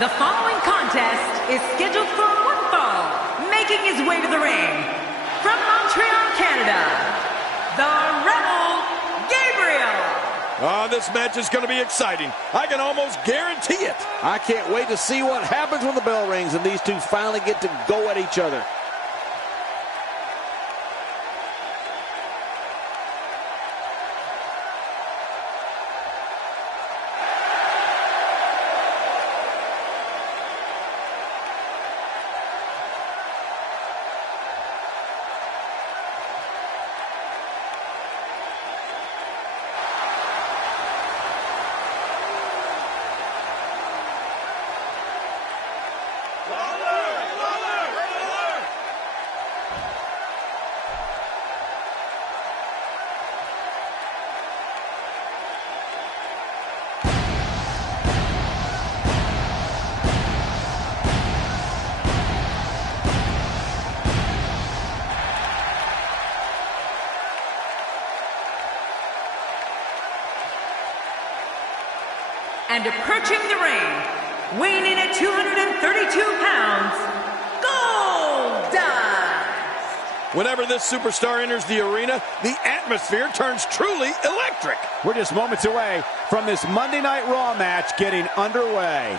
The following contest is scheduled for one fall. Making his way to the ring, from Montreal, Canada, the Rebel Gabriel. Oh, this match is going to be exciting. I can almost guarantee it. I can't wait to see what happens when the bell rings and these two finally get to go at each other. And approaching the ring, weighing in at 232 pounds, Goldust. Whenever this superstar enters the arena, the atmosphere turns truly electric. We're just moments away from this Monday Night Raw match getting underway.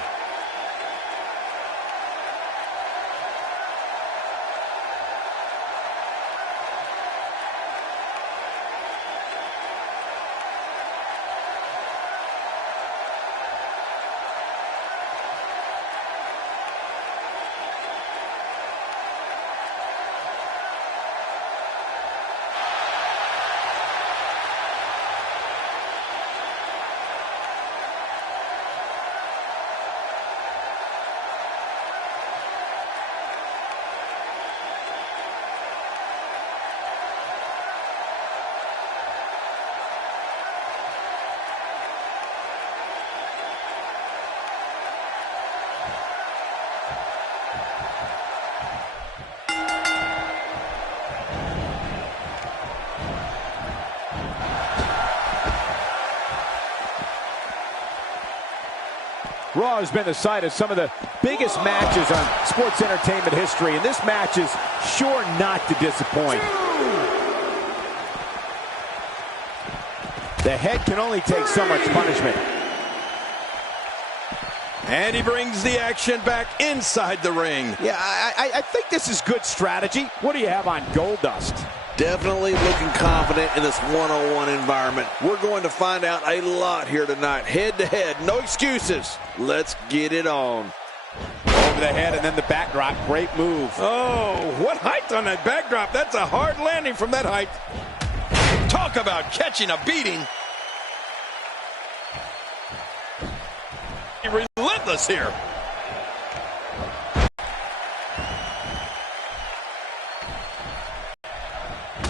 Raw has been the site of some of the biggest matches on sports entertainment history, and this match is sure not to disappoint. The head can only take so much punishment. And he brings the action back inside the ring. Yeah, I think this is good strategy. What do you have on Goldust? Definitely looking confident in this one-on-one environment. We're going to find out a lot here tonight. Head-to-head, no excuses. Let's get it on. Over the head and then the backdrop. Great move. Oh, what height on that backdrop. That's a hard landing from that height. Talk about catching a beating. Relentless here.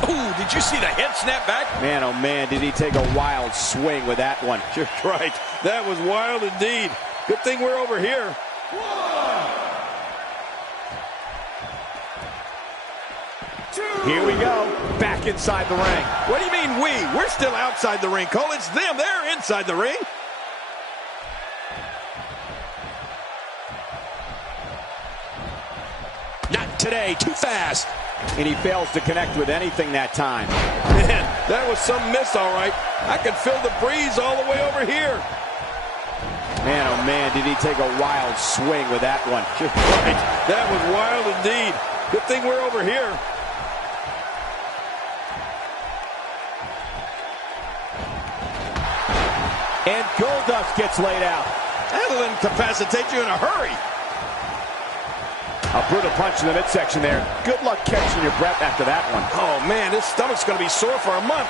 Ooh, did you see the head snap back? Man, oh man, did he take a wild swing with that one. You're right. That was wild indeed. Good thing we're over here. Here we go. Back inside the ring. What do you mean we? We're still outside the ring, Cole. It's them. They're inside the ring. Not today. Too fast. And he fails to connect with anything that time. Man, that was some miss, all right. I can feel the breeze all the way over here. Man, oh man, did he take a wild swing with that one. Right. That was wild indeed. Good thing we're over here. And Goldust gets laid out. That'll incapacitate you in a hurry. A brutal punch in the midsection there. Good luck catching your breath after that one. Oh, man, his stomach's going to be sore for a month.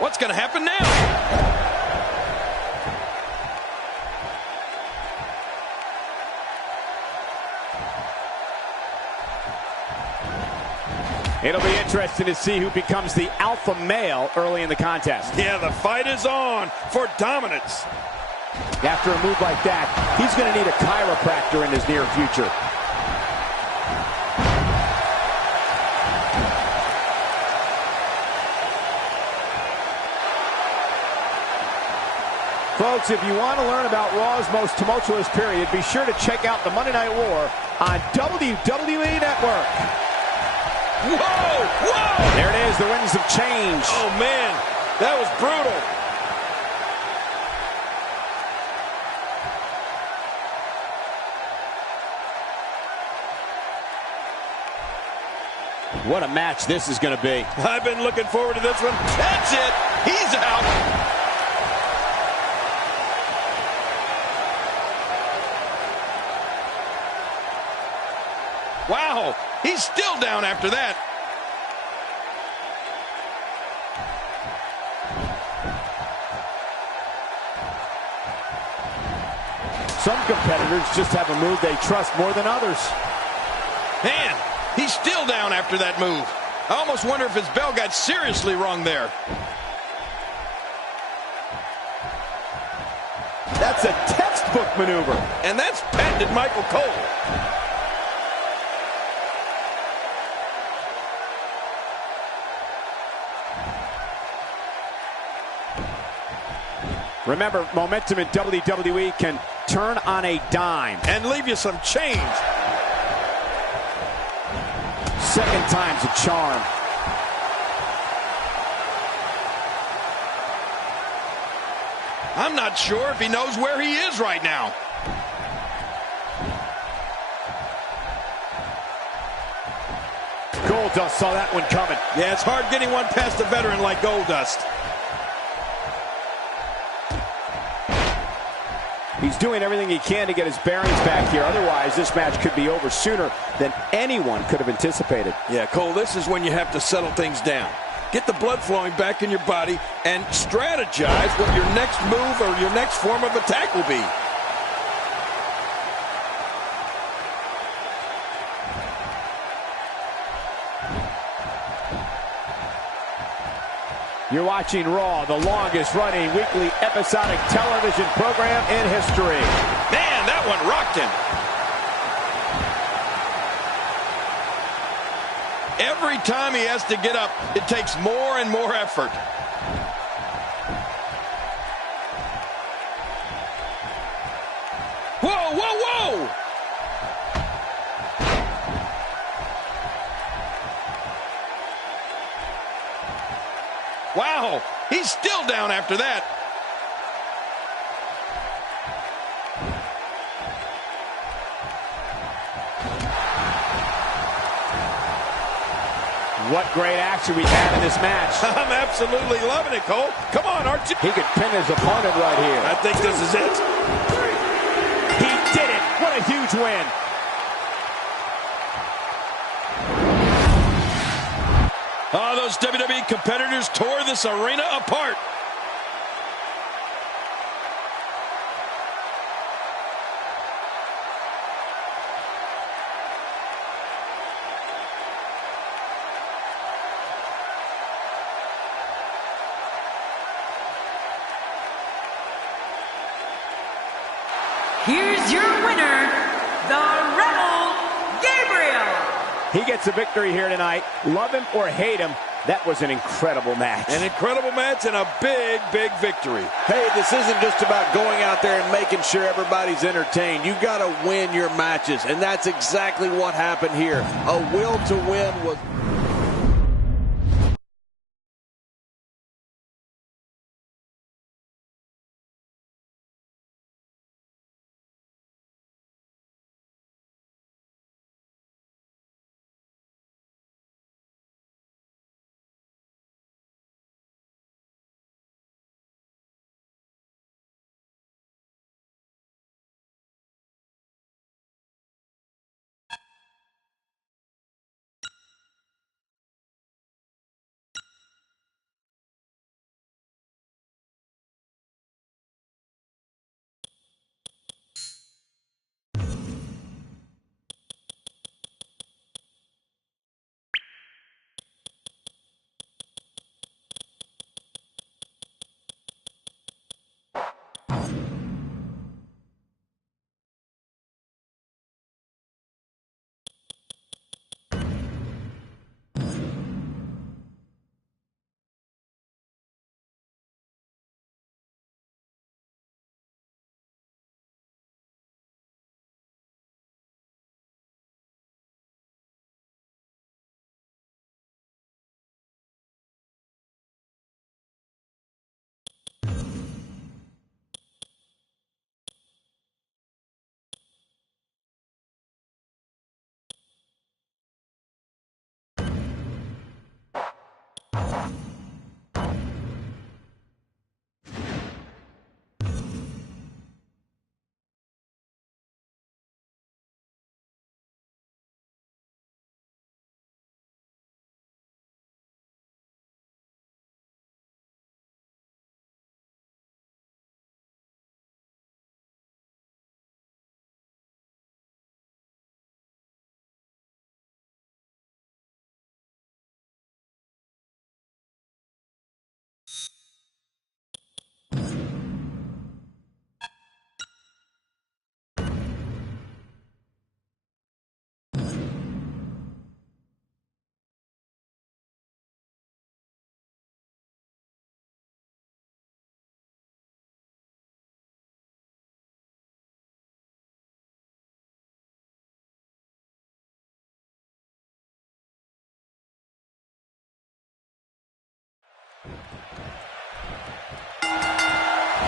What's going to happen now? It'll be interesting to see who becomes the alpha male early in the contest. Yeah, the fight is on for dominance. After a move like that, he's going to need a chiropractor in his near future. Folks, if you want to learn about Raw's most tumultuous period, be sure to check out the Monday Night War on WWE Network. Whoa! Whoa! There it is, the winds of change. Oh, man. That was brutal. What a match this is going to be. I've been looking forward to this one. That's it. He's out. Wow, he's still down after that. Some competitors just have a move they trust more than others. Man, he's still down after that move. I almost wonder if his bell got seriously wrong there. That's a textbook maneuver. And that's patented Michael Cole. Remember, momentum in WWE can turn on a dime. And leave you some change. Second time's a charm. I'm not sure if he knows where he is right now. Goldust saw that one coming. Yeah, it's hard getting one past a veteran like Goldust. He's doing everything he can to get his bearings back here. Otherwise, this match could be over sooner than anyone could have anticipated. Yeah, Cole, this is when you have to settle things down. Get the blood flowing back in your body and strategize what your next move or your next form of attack will be. You're watching Raw, the longest-running weekly episodic television program in history. Man, that one rocked him. Every time he has to get up, it takes more and more effort. Whoa, whoa, whoa! Wow, he's still down after that. What great action we had in this match. I'm absolutely loving it, Cole. Come on, Archie. He could pin his opponent right here. I think this is it. He did it. What a huge win. Oh, those WWE competitors tore this arena apart. Here's your winner, the Rebel Gabriel. He gets a victory here tonight. Love him or hate him, that was an incredible match. An incredible match and a big, big victory. Hey, this isn't just about going out there and making sure everybody's entertained. You got to win your matches, and that's exactly what happened here. A will to win was...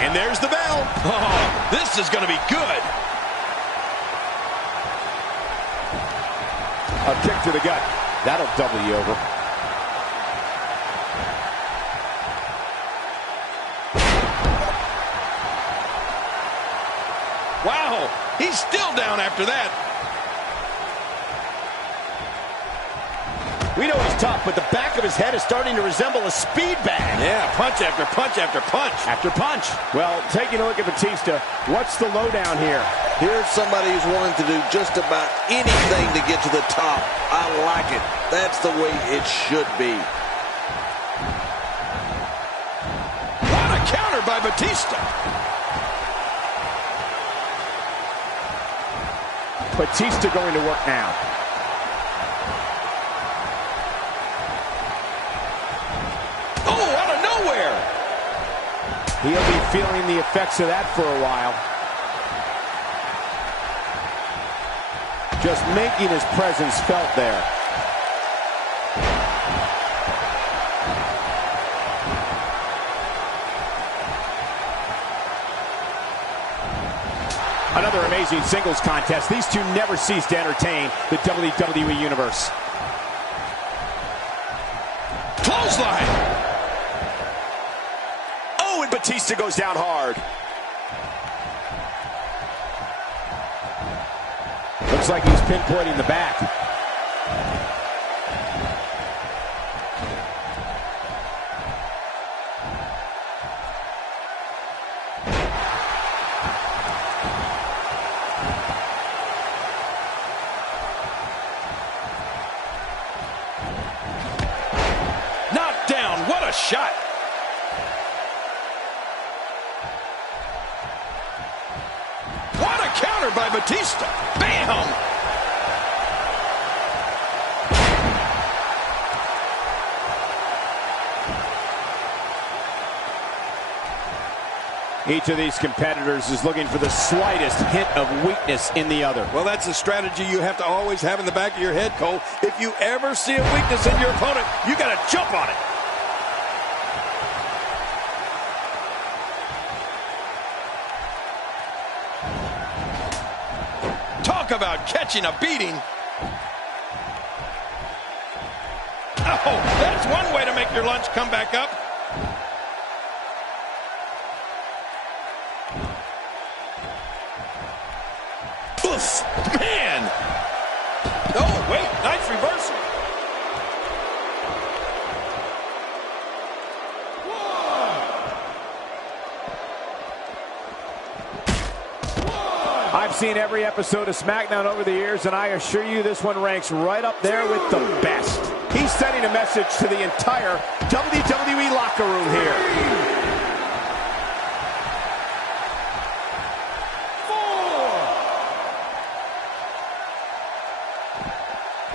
And there's the bell. Oh, this is going to be good. A kick to the gut. That'll double you over. Wow, he's still down after that. We know he's tough, but the back of his head is starting to resemble a speed bag. Yeah, punch after punch after punch. After punch. Well, taking a look at Batista, what's the lowdown here? Here's somebody who's willing to do just about anything to get to the top. I like it. That's the way it should be. What a counter by Batista. Batista going to work now. Oh, out of nowhere. He'll be feeling the effects of that for a while. Just making his presence felt there. Another amazing singles contest. These two never cease to entertain the WWE Universe. Clothesline. Oh, and Batista goes down hard. Looks like he's pinpointing the back. Knocked down. What a shot. What a counter by Batista. Bam! Each of these competitors is looking for the slightest hint of weakness in the other. Well, that's a strategy you have to always have in the back of your head, Cole. If you ever see a weakness in your opponent, you got to jump on it. Talk about catching a beating. Oh, that's one way to make your lunch come back up. Oof, man. Oh, wait, nice reversal. I've seen every episode of SmackDown over the years, and I assure you this one ranks right up there with the best. He's sending a message to the entire WWE locker room here.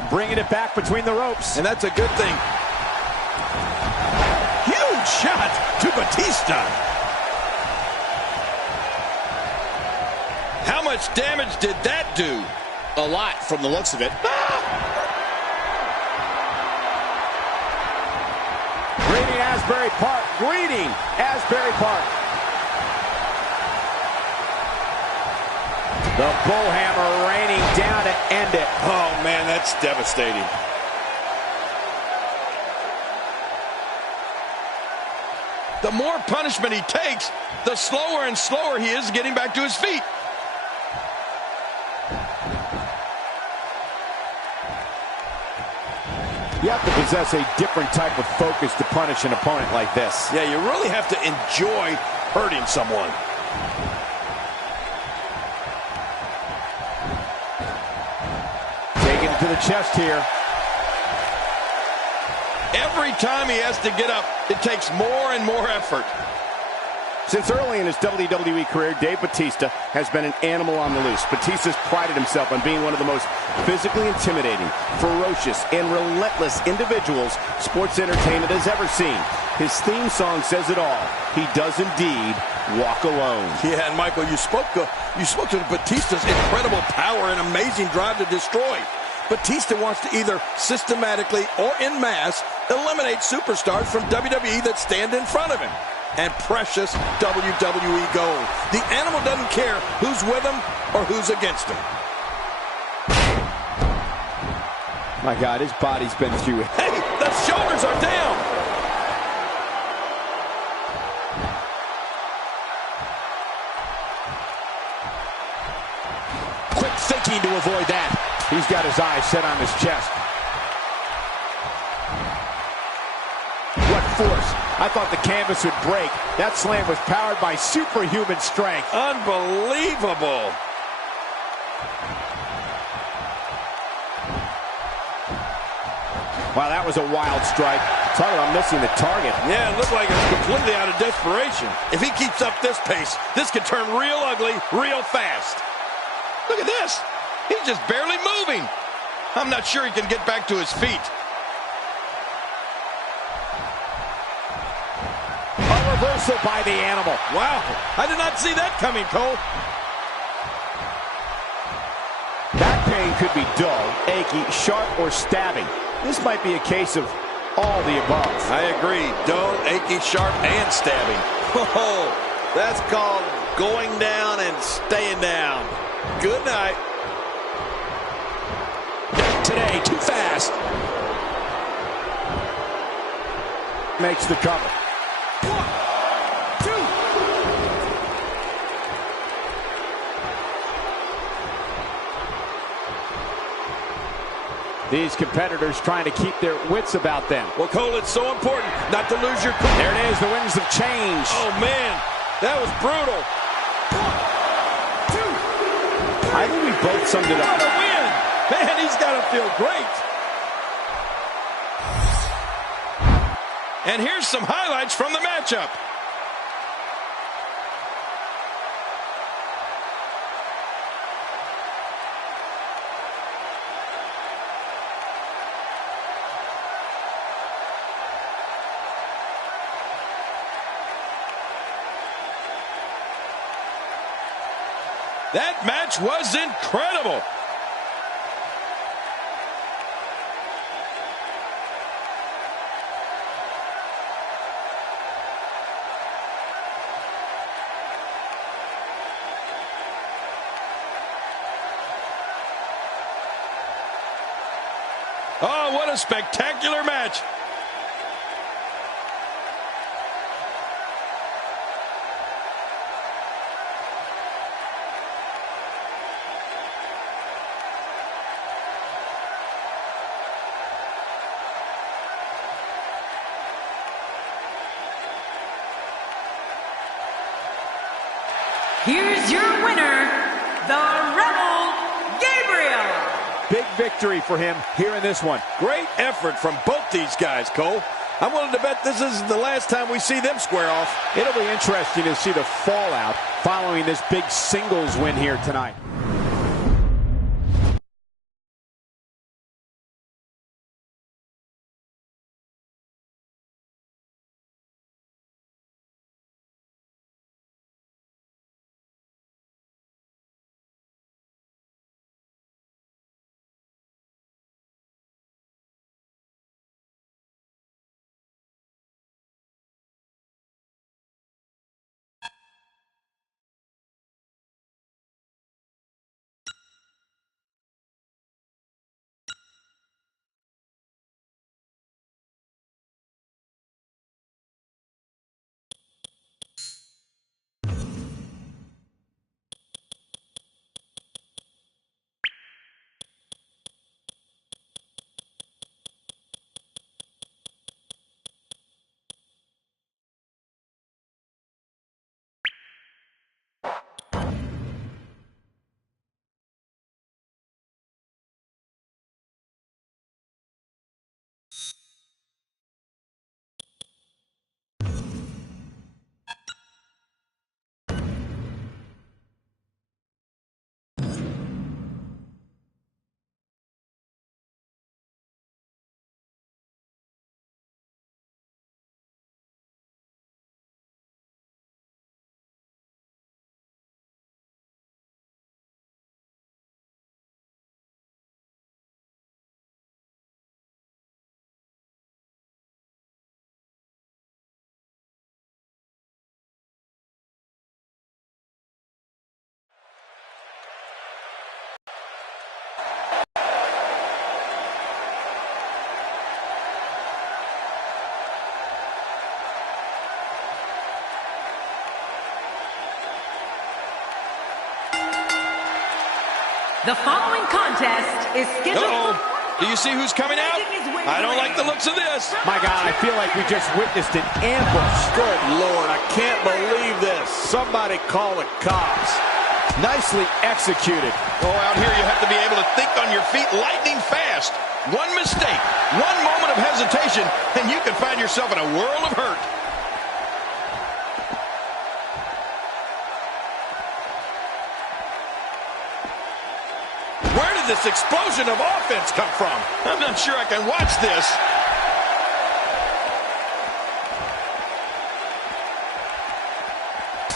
Bringing it back between the ropes. And that's a good thing. Huge shot to Batista. How much damage did that do? A lot from the looks of it. Greeting Asbury Park. Greeting Asbury Park. The bullhammer raining down to end it. Oh, man, that's devastating. The more punishment he takes, the slower and slower he is getting back to his feet. You have to possess a different type of focus to punish an opponent like this. Yeah, you really have to enjoy hurting someone. Taking it to the chest here. Every time he has to get up, it takes more and more effort. Since early in his WWE career, Dave Batista has been an animal on the loose. Batista's prided himself on being one of the most physically intimidating, ferocious, and relentless individuals sports entertainment has ever seen. His theme song says it all. He does indeed walk alone. Yeah, and Michael, you spoke to Batista's incredible power and amazing drive to destroy. Batista wants to either systematically or en masse eliminate superstars from WWE that stand in front of him. and precious WWE gold. The animal doesn't care who's with him or who's against him. My God, his body's been through it. Hey, the shoulders are down. Quick thinking to avoid that. He's got his eyes set on his chest. What force. I thought the canvas would break. That slam was powered by superhuman strength. Unbelievable. Wow, that was a wild strike. Talk about missing the target. Yeah, it looked like it was completely out of desperation. If he keeps up this pace, this could turn real ugly real fast. Look at this. He's just barely moving. I'm not sure he can get back to his feet. A reversal by the animal. Wow, I did not see that coming, Cole. Back pain could be dull, achy, sharp, or stabbing. This might be a case of all the above. I agree. Dull, achy, sharp, and stabbing. Oh, that's called going down and staying down. Good night. Today, too fast. Makes the cover. 1, 2. These competitors trying to keep their wits about them. Well, Cole, it's so important not to lose your cool. There it is, the winds of change. Oh, man, that was brutal. 1, 2, 3. I think we both summed it up. What a win! Man, he's got to feel great. And here's some highlights from the matchup. That match was incredible. Oh, what a spectacular match. Here's your winner, the Rebel Gabriel. Big victory for him here in this one. Great effort from both these guys, Cole. I'm willing to bet this is the last time we see them square off. It'll be interesting to see the fallout following this big singles win here tonight. The following contest is scheduled Uh-oh. Do you see who's coming out? I don't like the looks of this. My God, I feel like we just witnessed an ambush. Good Lord, I can't believe this. Somebody call the cops. Nicely executed. Oh, out here you have to be able to think on your feet lightning fast. One mistake, one moment of hesitation, and you can find yourself in a world of hurt. Where did this explosion of offense come from? I'm not sure I can watch this.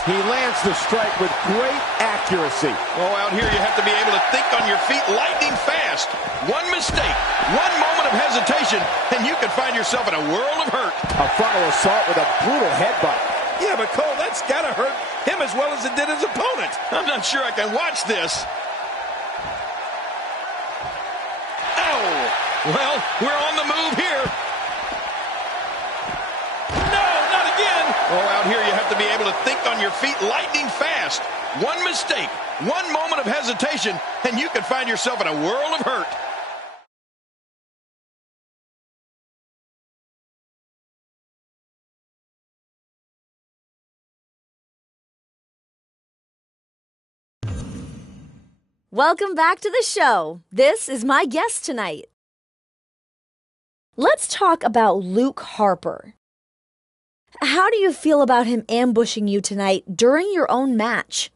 He lands the strike with great accuracy. Oh, out here you have to be able to think on your feet lightning fast. One mistake, one moment of hesitation, and you can find yourself in a world of hurt. A frontal assault with a brutal headbutt. Yeah, but Cole, that's got to hurt him as well as it did his opponent. I'm not sure I can watch this. Well, we're on the move here. No, not again. Oh, out here you have to be able to think on your feet lightning fast. One mistake, one moment of hesitation, and you can find yourself in a world of hurt. Welcome back to the show. This is my guest tonight. Let's talk about Luke Harper. How do you feel about him ambushing you tonight during your own match?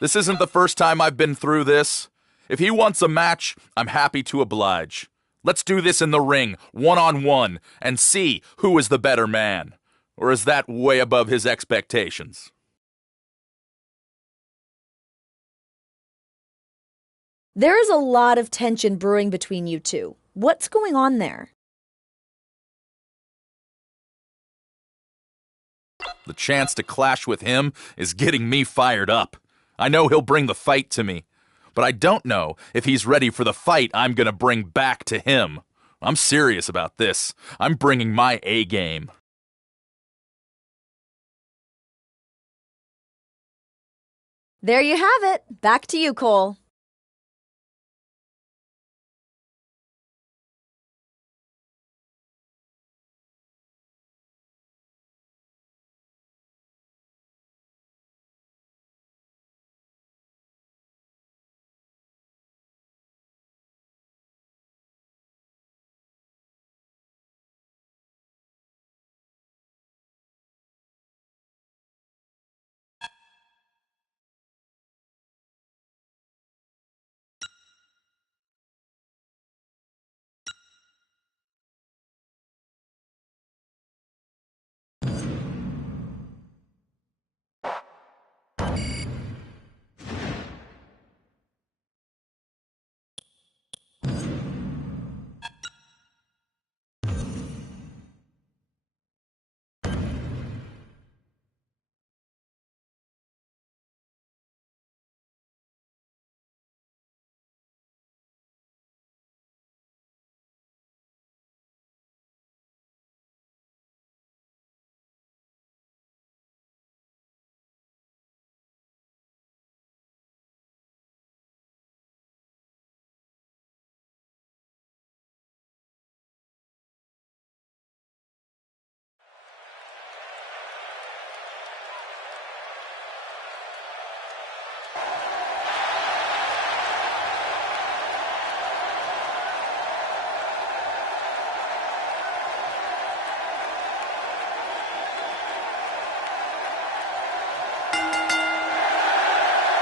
This isn't the first time I've been through this. If he wants a match, I'm happy to oblige. Let's do this in the ring, one-on-one, and see who is the better man. Or is that way above his expectations? There is a lot of tension brewing between you two. What's going on there? The chance to clash with him is getting me fired up. I know he'll bring the fight to me, but I don't know if he's ready for the fight I'm going to bring back to him. I'm serious about this. I'm bringing my A game. There you have it. Back to you, Cole.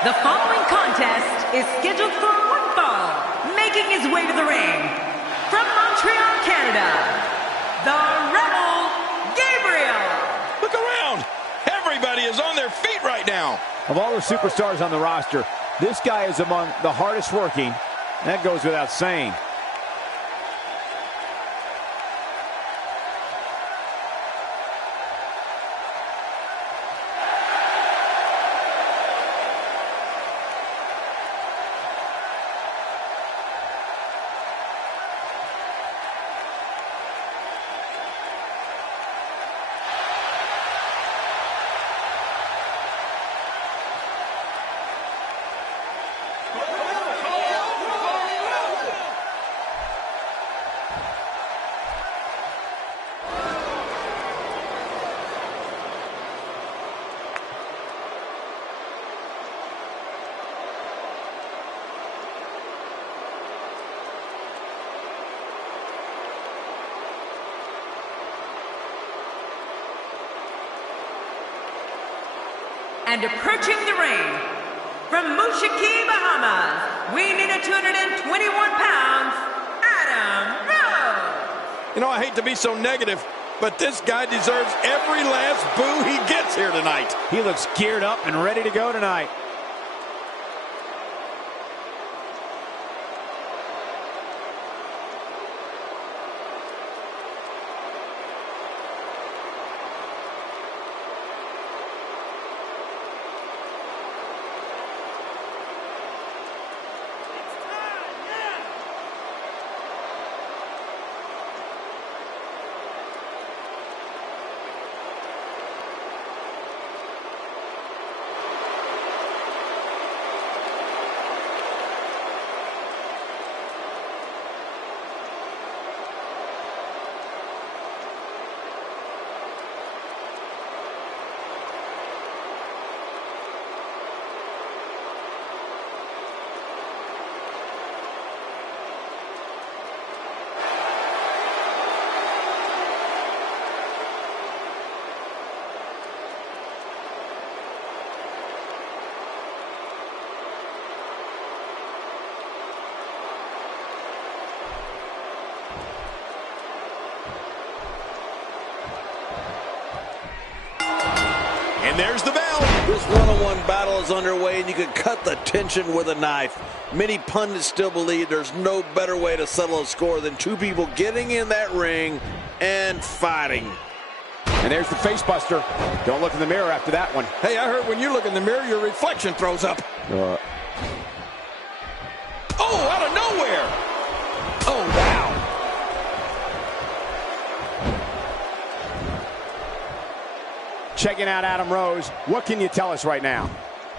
The following contest is scheduled for one fall, making his way to the ring. From Montreal, Canada, the Rebel Gabriel. Look around. Everybody is on their feet right now. Of all the superstars on the roster, this guy is among the hardest working. That goes without saying. And approaching the ring, from Mushaki, Bahamas, weighing in at 221 pounds, Adam Rose. You know, I hate to be so negative, but this guy deserves every last boo he gets here tonight. He looks geared up and ready to go tonight. And there's the bell. This one-on-one battle is underway, and you can cut the tension with a knife. Many pundits still believe there's no better way to settle a score than two people getting in that ring and fighting. And there's the face buster. Don't look in the mirror after that one. Hey, I heard when you look in the mirror, your reflection throws up. Oh, out of nowhere. Oh, wow. Checking out Adam Rose. What can you tell us right now?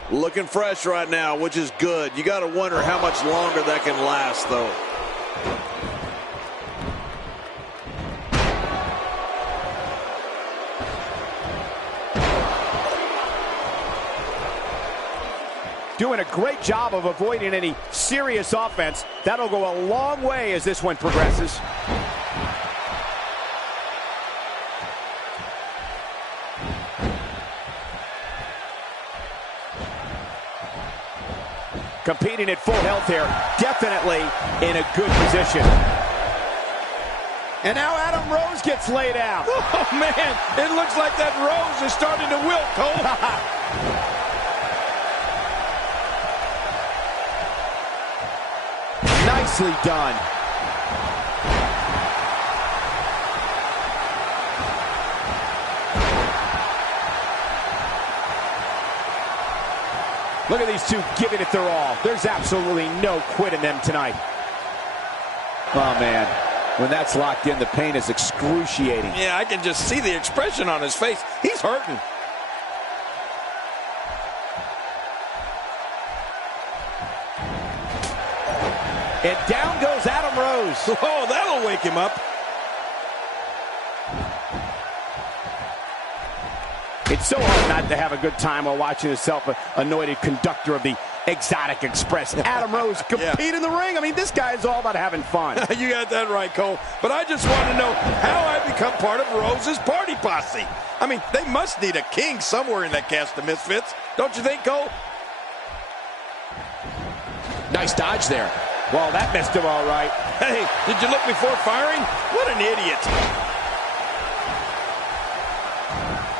Looking fresh right now, which is good. You got to wonder how much longer that can last, though. Doing a great job of avoiding any serious offense. That'll go a long way as this one progresses. Competing at full health here, definitely in a good position. And now Adam Rose gets laid out. Oh, man, it looks like that Rose is starting to wilt, Cole. Nicely done. Look at these two giving it their all. There's absolutely no quit in them tonight. Oh, man. When that's locked in, the pain is excruciating. Yeah, I can just see the expression on his face. He's hurting. And down goes Adam Rose. Oh, that'll wake him up. It's so hard not to have a good time while watching the self-anointed conductor of the Exotic Express, Adam Rose, compete in the ring. I mean, this guy is all about having fun. You got that right, Cole. But I just want to know how I become part of Rose's party posse. I mean, they must need a king somewhere in that cast of misfits. Don't you think, Cole? Nice dodge there. Well, that missed him all right. Hey, did you look before firing? What an idiot.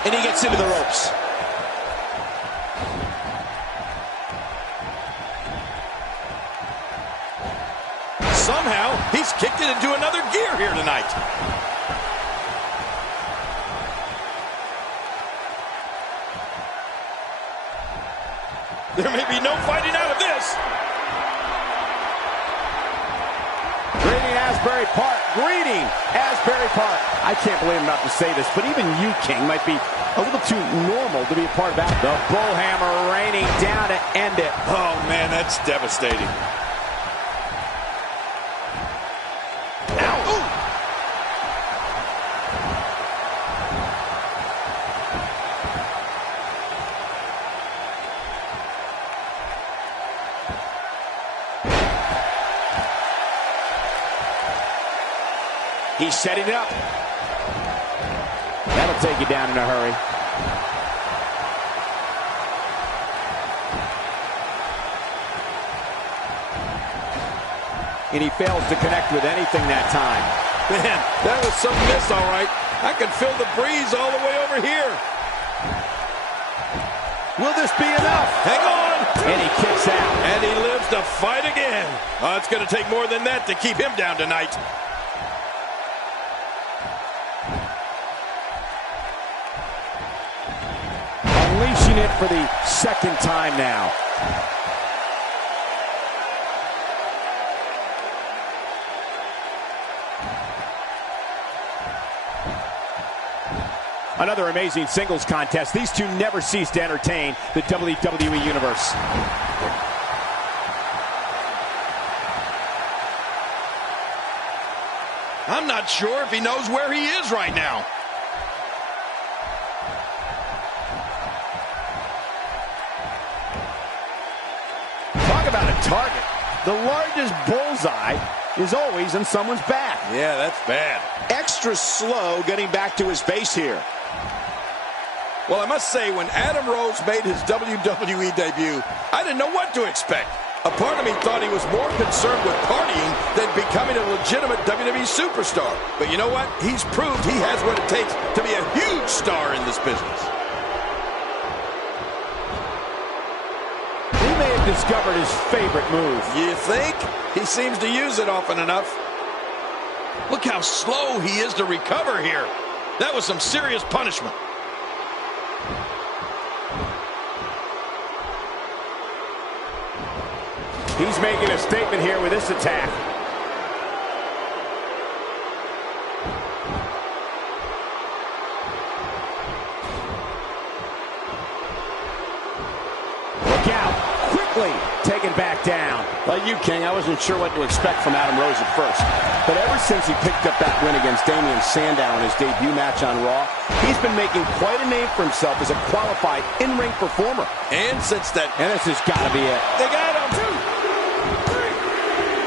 And he gets into the ropes. Somehow, he's kicked it into another gear here tonight. There may be no fighting out of this. Greeting Asbury Park. I can't believe I'm about to say this, but even you, King, might be a little too normal to be a part of that. The bullhammer raining down to end it. Oh, man, that's devastating. Ow! Ooh. He's setting it up. That'll take you down in a hurry. and he fails to connect with anything that time. Man, that was some miss, all right. I can feel the breeze all the way over here. Will this be enough? Hang on. And he kicks out. And he lives to fight again. It's going to take more than that to keep him down tonight. Unleashing it for the second time now. Another amazing singles contest. These two never cease to entertain the WWE Universe. I'm not sure if he knows where he is right now. Talk about a target. The largest bullseye is always in someone's back. Yeah, that's bad. Extra slow getting back to his base here. Well, I must say, when Adam Rose made his WWE debut, I didn't know what to expect. A part of me thought he was more concerned with partying than becoming a legitimate WWE superstar. But you know what? He's proved he has what it takes to be a huge star in this business. He may have discovered his favorite move. You think? He seems to use it often enough. Look how slow he is to recover here. That was some serious punishment. He's making a statement here with this attack. Look out. Quickly taken back down. Like you, King, I wasn't sure what to expect from Adam Rose at first. But ever since he picked up that win against Damian Sandow in his debut match on Raw, he's been making quite a name for himself as a qualified in-ring performer. And since that... And this has got to be it. They got him!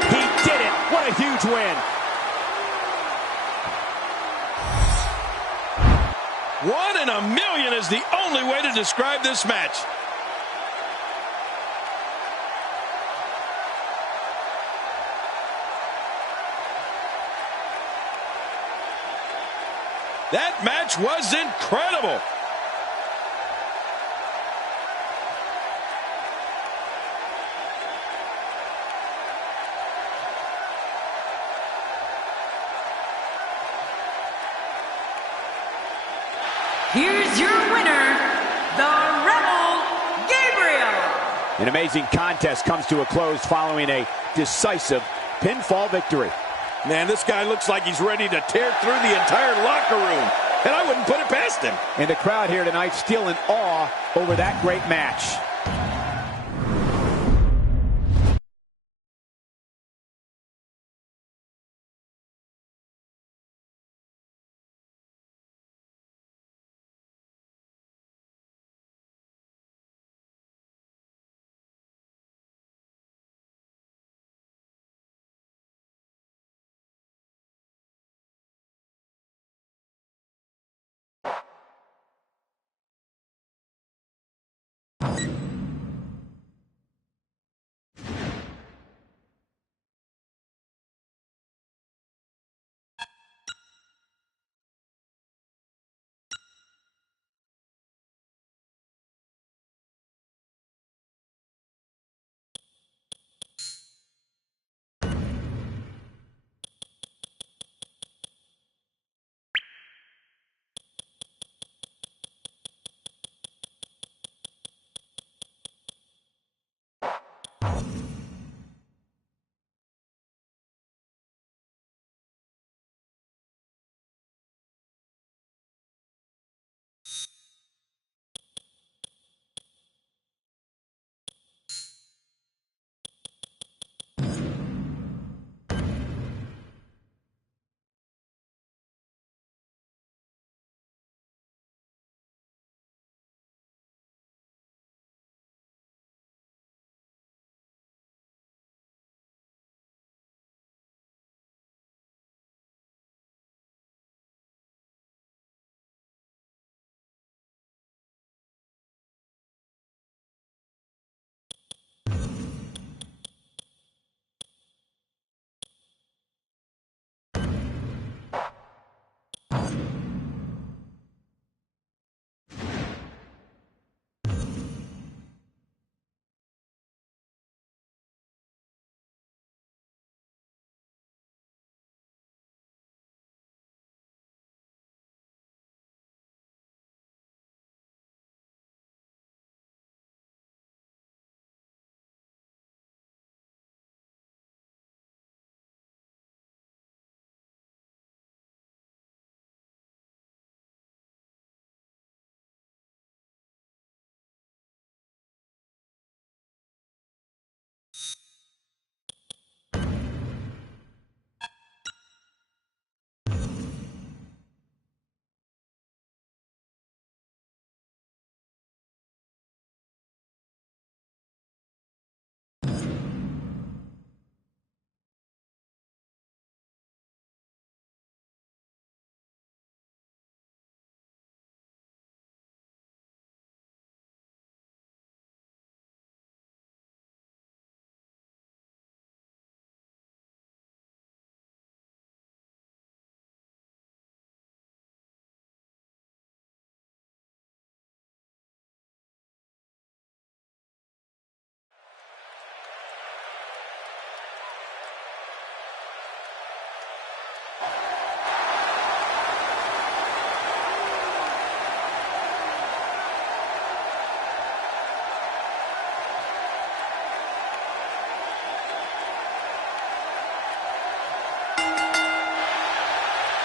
He did it! What a huge win! One in a million is the only way to describe this match. That match was incredible. Here's your winner, the Rebel Gabriel. An amazing contest comes to a close following a decisive pinfall victory. Man, this guy looks like he's ready to tear through the entire locker room. And I wouldn't put it past him. And the crowd here tonight still in awe over that great match.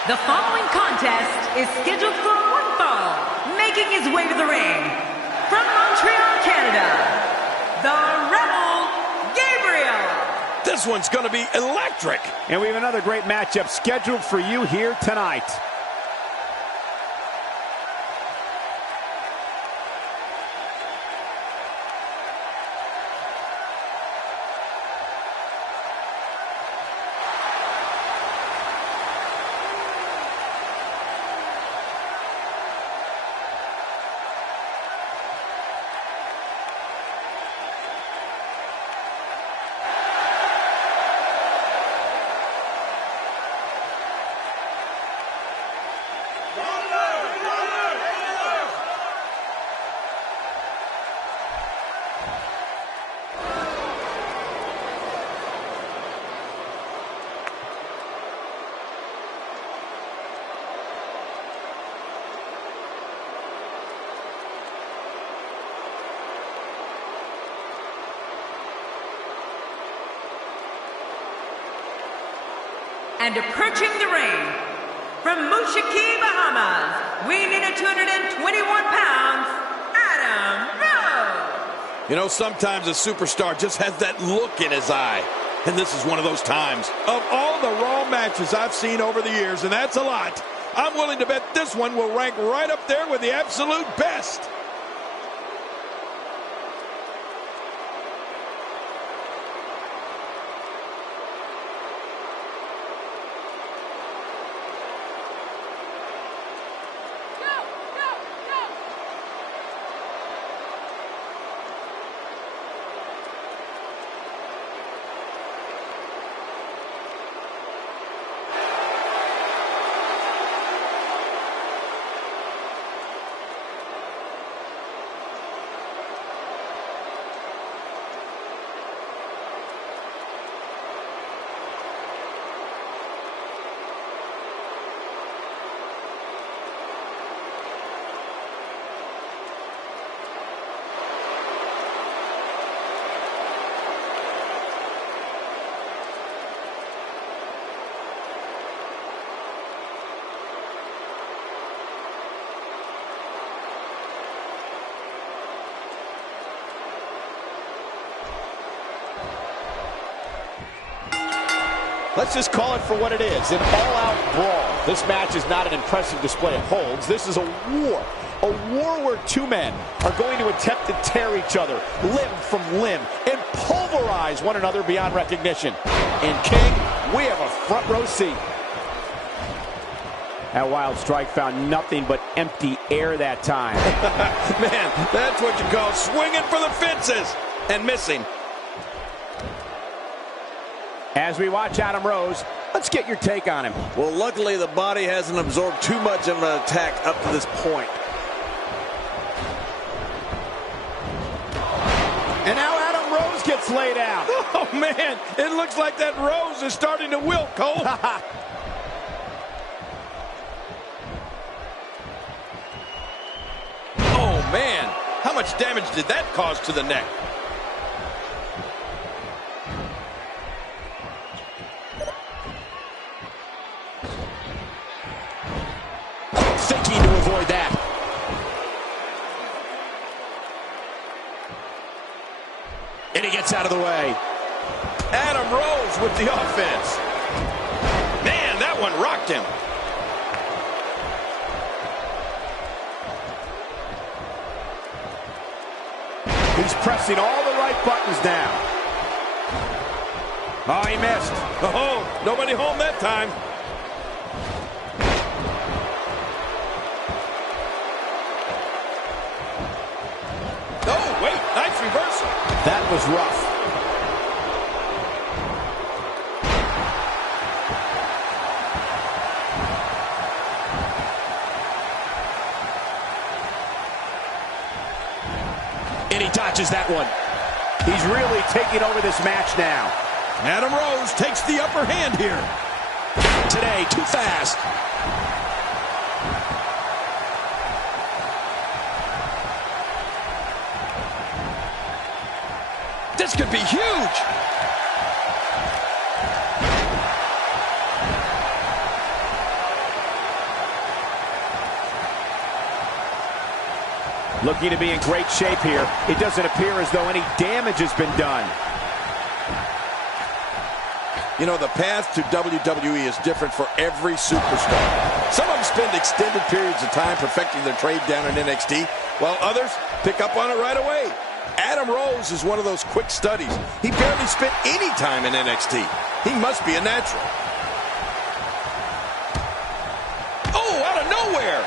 The following contest is scheduled for one fall, making his way to the ring. From Montreal, Canada, the Rebel Gabriel. This one's going to be electric. And we have another great matchup scheduled for you here tonight. And approaching the ring, from Mushaki, Bahamas, weighing in at 221 pounds, Adam Rose. You know, sometimes a superstar just has that look in his eye. And this is one of those times. Of all the Raw matches I've seen over the years, and that's a lot, I'm willing to bet this one will rank right up there with the absolute best. Let's just call it for what it is, an all-out brawl. This match is not an impressive display of holds. This is a war where two men are going to attempt to tear each other limb from limb and pulverize one another beyond recognition. And King, we have a front row seat. That wild strike found nothing but empty air that time. Man, that's what you call swinging for the fences and missing. As we watch Adam Rose, let's get your take on him. Well, luckily the body hasn't absorbed too much of an attack up to this point. And now Adam Rose gets laid out. Oh, man, it looks like that Rose is starting to wilt, Cole. Oh, man, how much damage did that cause to the neck? Thinking to avoid that. And he gets out of the way. Adam Rose with the offense. Man, that one rocked him. He's pressing all the right buttons now. Oh, he missed. Oh, nobody home that time. Oh, wait, nice reversal. That was rough. And he dodges that one. He's really taking over this match now. Adam Rose takes the upper hand here. Today, too fast. This could be huge. Looking to be in great shape here. It doesn't appear as though any damage has been done. You know, the path to WWE is different for every superstar. Some of them spend extended periods of time perfecting their trade down in NXT, while others pick up on it right away. Adam Rose is one of those quick studies. He barely spent any time in NXT. He must be a natural. Oh, out of nowhere!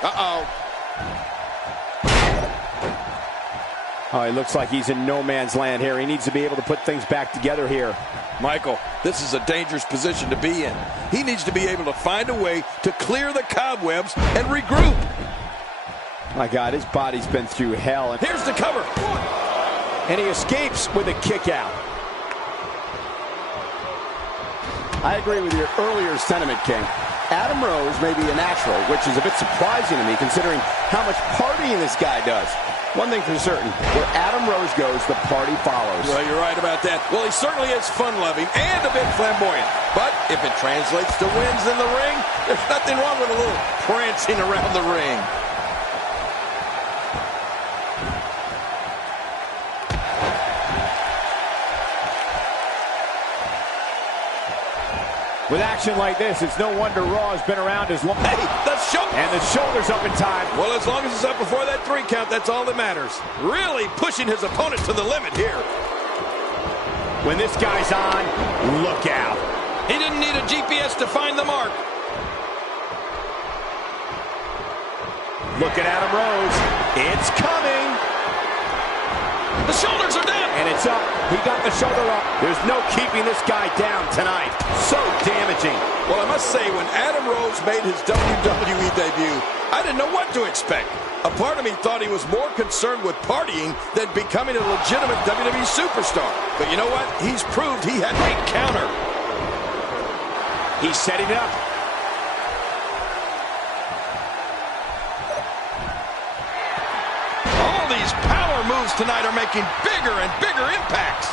Uh-oh. Oh, it looks like he's in no man's land here. He needs to be able to put things back together here. Michael, this is a dangerous position to be in. He needs to be able to find a way to clear the cobwebs and regroup. My God, his body's been through hell. Here's the cover. And he escapes with a kick out. I agree with your earlier sentiment, King. Adam Rose may be a natural, which is a bit surprising to me considering how much partying this guy does. One thing for certain, where Adam Rose goes, the party follows. Well, you're right about that. Well, he certainly is fun-loving and a bit flamboyant. But if it translates to wins in the ring, there's nothing wrong with a little prancing around the ring. With action like this, it's no wonder Raw has been around as long. Hey, the shoulder! And the shoulder's up in time. Well, as long as it's up before that 3 count, that's all that matters. Really pushing his opponent to the limit here. When this guy's on, look out. He didn't need a GPS to find the mark. Look at Adam Rose. It's coming. The shoulders are down. And it's up. He got the shoulder up. There's no keeping this guy down tonight. So damaging. Well, I must say, when Adam Rose made his WWE debut, I didn't know what to expect. A part of me thought he was more concerned with partying than becoming a legitimate WWE superstar. But you know what? He's proved he had a great counter. He's setting it up. All these power moves tonight are making bigger and bigger impacts.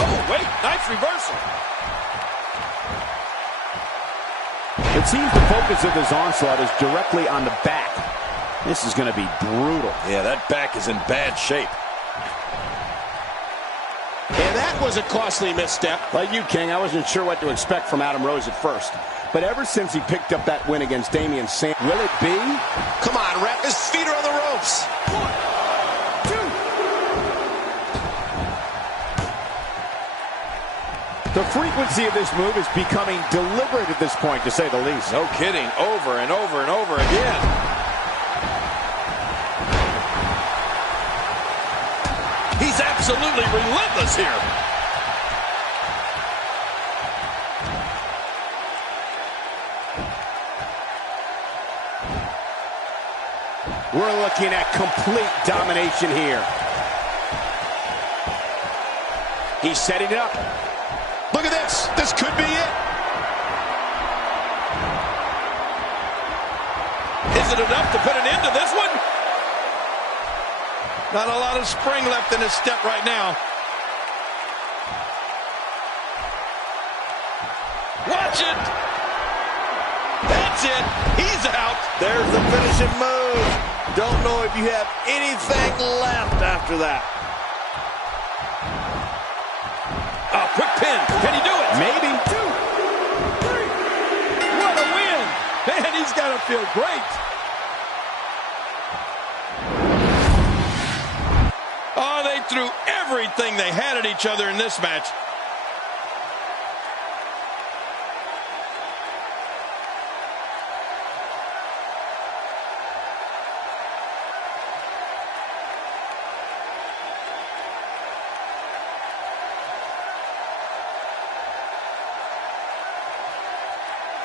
Oh, wait, nice reversal. It seems the focus of this onslaught is directly on the back. This is going to be brutal. Yeah, that back is in bad shape. And that was a costly misstep. Like you, King, I wasn't sure what to expect from Adam Rose at first. But ever since he picked up that win against Damian Sandow, will it be? Come on, ref. His feet are on the ropes. 1, 2. The frequency of this move is becoming deliberate at this point, to say the least. No kidding. Over and over and over again. He's absolutely relentless here. We're looking at complete domination here. He's setting it up. Look at this. This could be it. Is it enough to put an end to this one? Not a lot of spring left in his step right now. Watch it. That's it. He's out. There's the finishing move. Don't know if you have anything left after that. Oh, quick pin. Can he do it? Maybe. 2, 3. What a win. Man, he's got to feel great. Oh, they threw everything they had at each other in this match.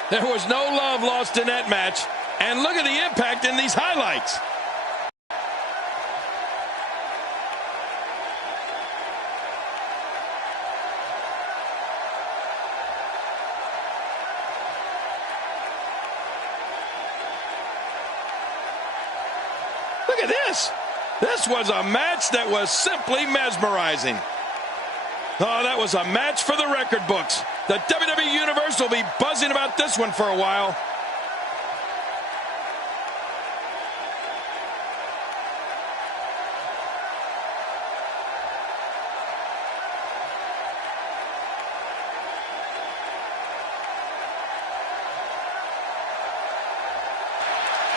There was no love lost in that match. And look at the impact in these highlights. Look at this. This was a match that was simply mesmerizing. Oh, that was a match for the record books. The WWE Universe will be buzzing about this one for a while.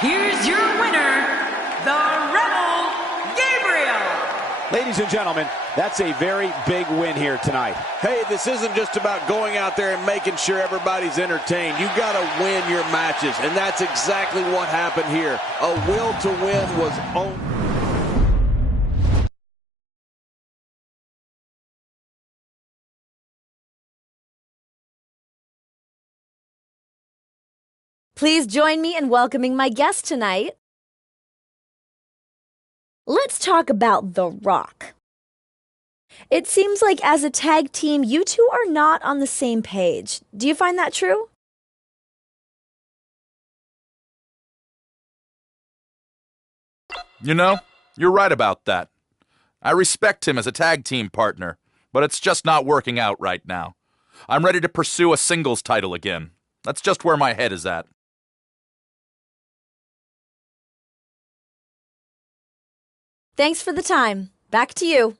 Here's your winner, the Rebel Gabriel. Ladies and gentlemen, that's a very big win here tonight. Hey, this isn't just about going out there and making sure everybody's entertained. You got to win your matches, and that's exactly what happened here. A will to win was owned. Please join me in welcoming my guest tonight. Let's talk about The Rock. It seems like as a tag team, you two are not on the same page. Do you find that true? You know, you're right about that. I respect him as a tag team partner, but it's just not working out right now. I'm ready to pursue a singles title again. That's just where my head is at. Thanks for the time. Back to you.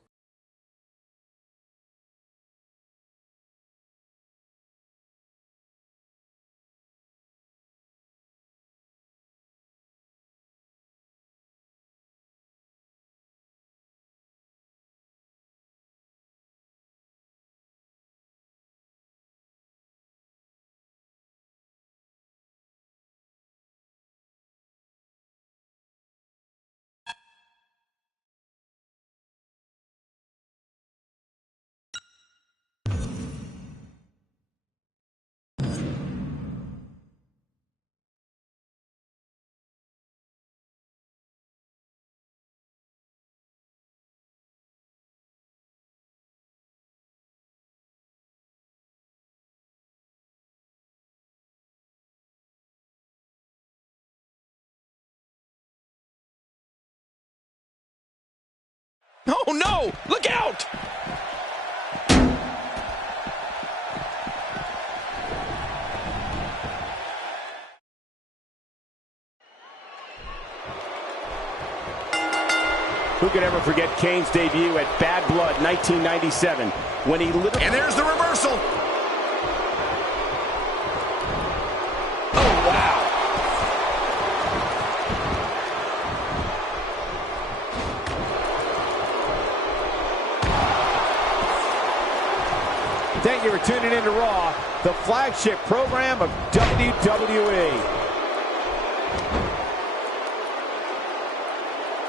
Oh, no! Look out! Who could ever forget Kane's debut at Bad Blood 1997 when he literally... And there's the reversal. Oh, wow. Thank you for tuning in to Raw, the flagship program of WWE.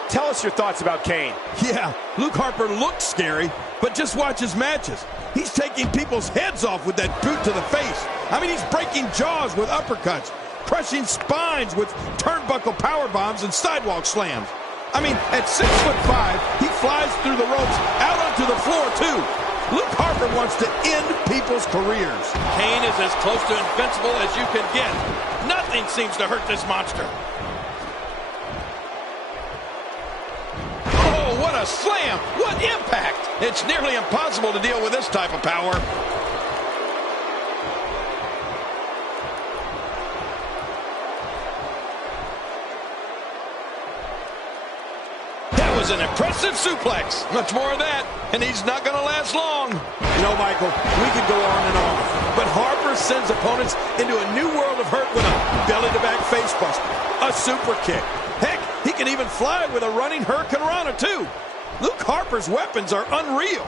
Tell us your thoughts about Kane. Yeah, Luke Harper looks scary, but just watch his matches. He's taking people's heads off with that boot to the face. I mean, he's breaking jaws with uppercuts, crushing spines with turnbuckle power bombs and sidewalk slams. I mean, at 6'5", he flies through the ropes out onto the floor, too. Luke Harper wants to end people's careers. Kane is as close to invincible as you can get. Nothing seems to hurt this monster. Oh, what a slam! What impact! It's nearly impossible to deal with this type of power. Was an impressive suplex. Much more of that, and he's not going to last long. You know, Michael, we could go on and on, but Harper sends opponents into a new world of hurt with a belly-to-back facebuster, a super kick. Heck, he can even fly with a running Hurricane Rana, too. Luke Harper's weapons are unreal.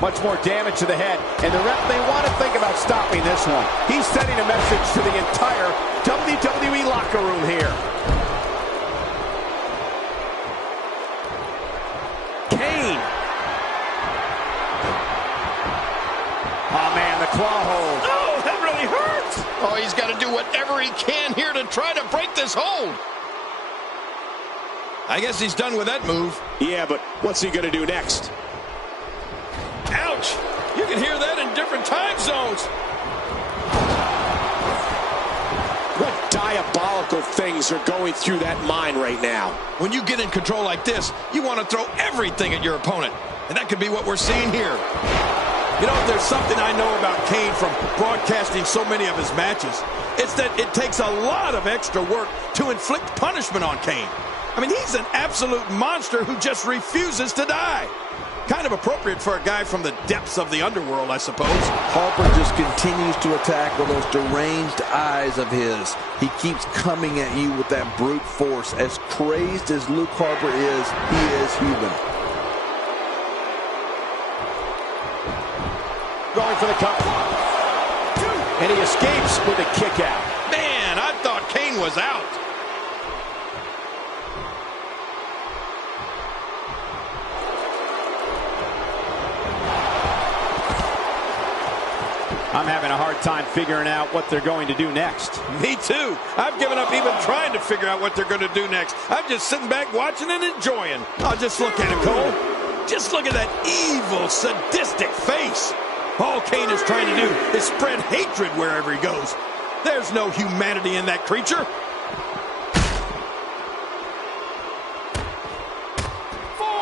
Much more damage to the head, and the ref may want to think about stopping this one. He's sending a message to the entire WWE locker room here. Kane. Oh, man, the claw hold. Oh, that really hurts. Oh, he's got to do whatever he can here to try to break this hold. I guess he's done with that move. Yeah, but what's he going to do next? Ouch! You can hear that in different time zones. What diabolical things are going through that mind right now? When you get in control like this, you want to throw everything at your opponent. And that could be what we're seeing here. You know, if there's something I know about Kane from broadcasting so many of his matches, it's that it takes a lot of extra work to inflict punishment on Kane. I mean, he's an absolute monster who just refuses to die. Kind of appropriate for a guy from the depths of the underworld, I suppose. Harper just continues to attack with those deranged eyes of his. He keeps coming at you with that brute force. As crazed as Luke Harper is, he is human. Going for the cover. And he escapes with a kick out. Man, I thought Kane was out. I'm having a hard time figuring out what they're going to do next. Me too. I've given up even trying to figure out what they're going to do next. I'm just sitting back watching and enjoying. Oh, just look at it, Cole. Just look at that evil, sadistic face. All Kane is trying to do is spread hatred wherever he goes. There's no humanity in that creature.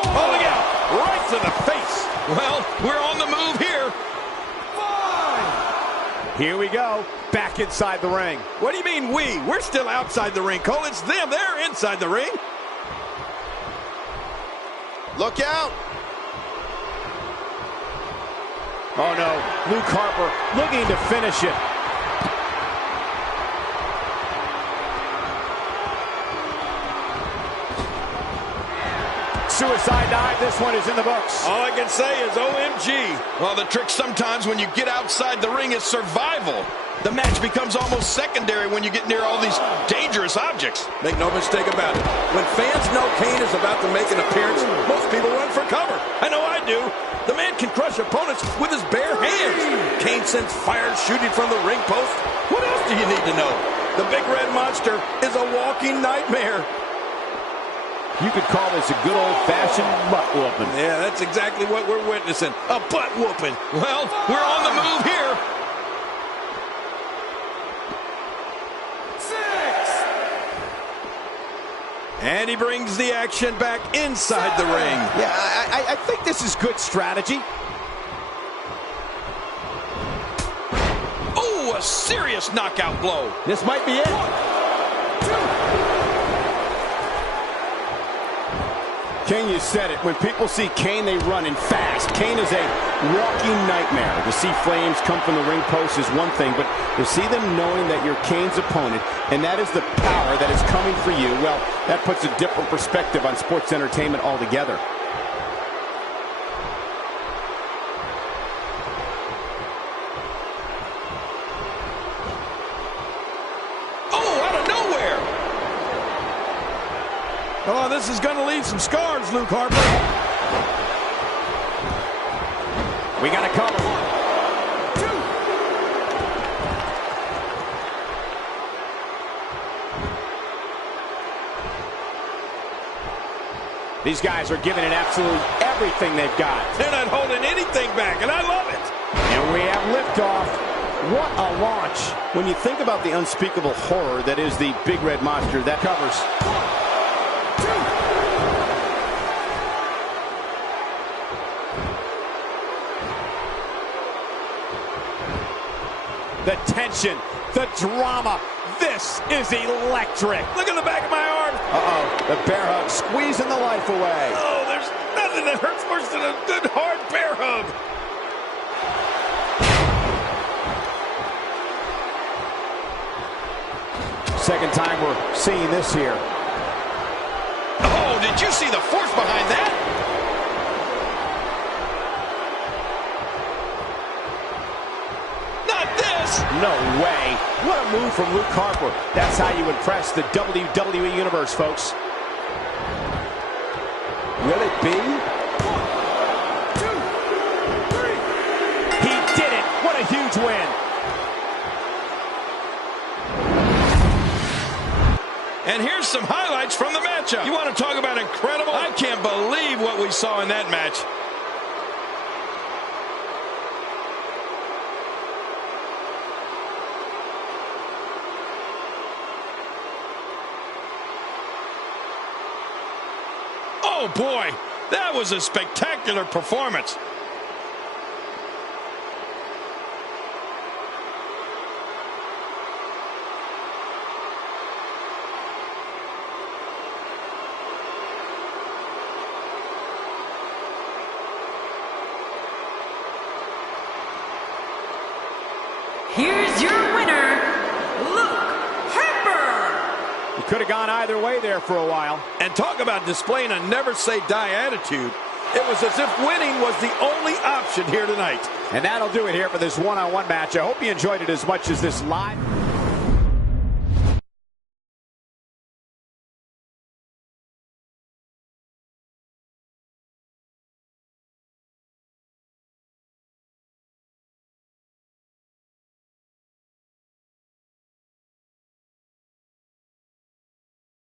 Falling out right to the face. Well, we're on the move here. Here we go, back inside the ring. What do you mean we? We're still outside the ring, Cole. It's them. They're inside the ring. Look out. Oh no, Luke Harper looking to finish it. Suicide dive, this one is in the books. All I can say is OMG. Well, the trick sometimes when you get outside the ring is survival. The match becomes almost secondary when you get near all these dangerous objects. Make no mistake about it. When fans know Kane is about to make an appearance, most people run for cover. I know I do. The man can crush opponents with his bare hands. Kane sends fire shooting from the ring post. What else do you need to know? The big red monster is a walking nightmare. You could call this a good old-fashioned butt whooping. Yeah, that's exactly what we're witnessing. A butt whooping. Well, we're on the move here. 6. And he brings the action back inside the ring. Yeah, I think this is good strategy. Oh, a serious knockout blow. This might be it. 1, 2. King, you said it. When people see Kane, they run in fast. Kane is a walking nightmare. To see flames come from the ring post is one thing, but to see them knowing that you're Kane's opponent, and that is the power that is coming for you, well, that puts a different perspective on sports entertainment altogether. Oh, this is going to leave some scars, Luke Harper. We got to cover. 2. These guys are giving it absolutely everything they've got. They're not holding anything back, and I love it. And we have liftoff. What a launch. When you think about the unspeakable horror that is the big red monster, that covers. 1, 2. The tension, the drama. This is electric. Look at the back of my arm. Uh-oh, the bear hug squeezing the life away. Oh, there's nothing that hurts worse than a good hard bear hug. Second time we're seeing this here. Oh, did you see the force behind that? Not this. No way. What a move from Luke Harper. That's how you impress the WWE Universe, folks. Will it be? 1, 2, 3. He did it. What a huge win. And here's some highlights from the matchup. You want to talk about incredible? I can't believe what we saw in that match. Oh boy, that was a spectacular performance. here's your winner, Luke Harper. It could have gone either way there for a while. And talk about displaying a never-say-die attitude. It was as if winning was the only option here tonight. And that'll do it here for this one-on-one match. I hope you enjoyed it as much as this live.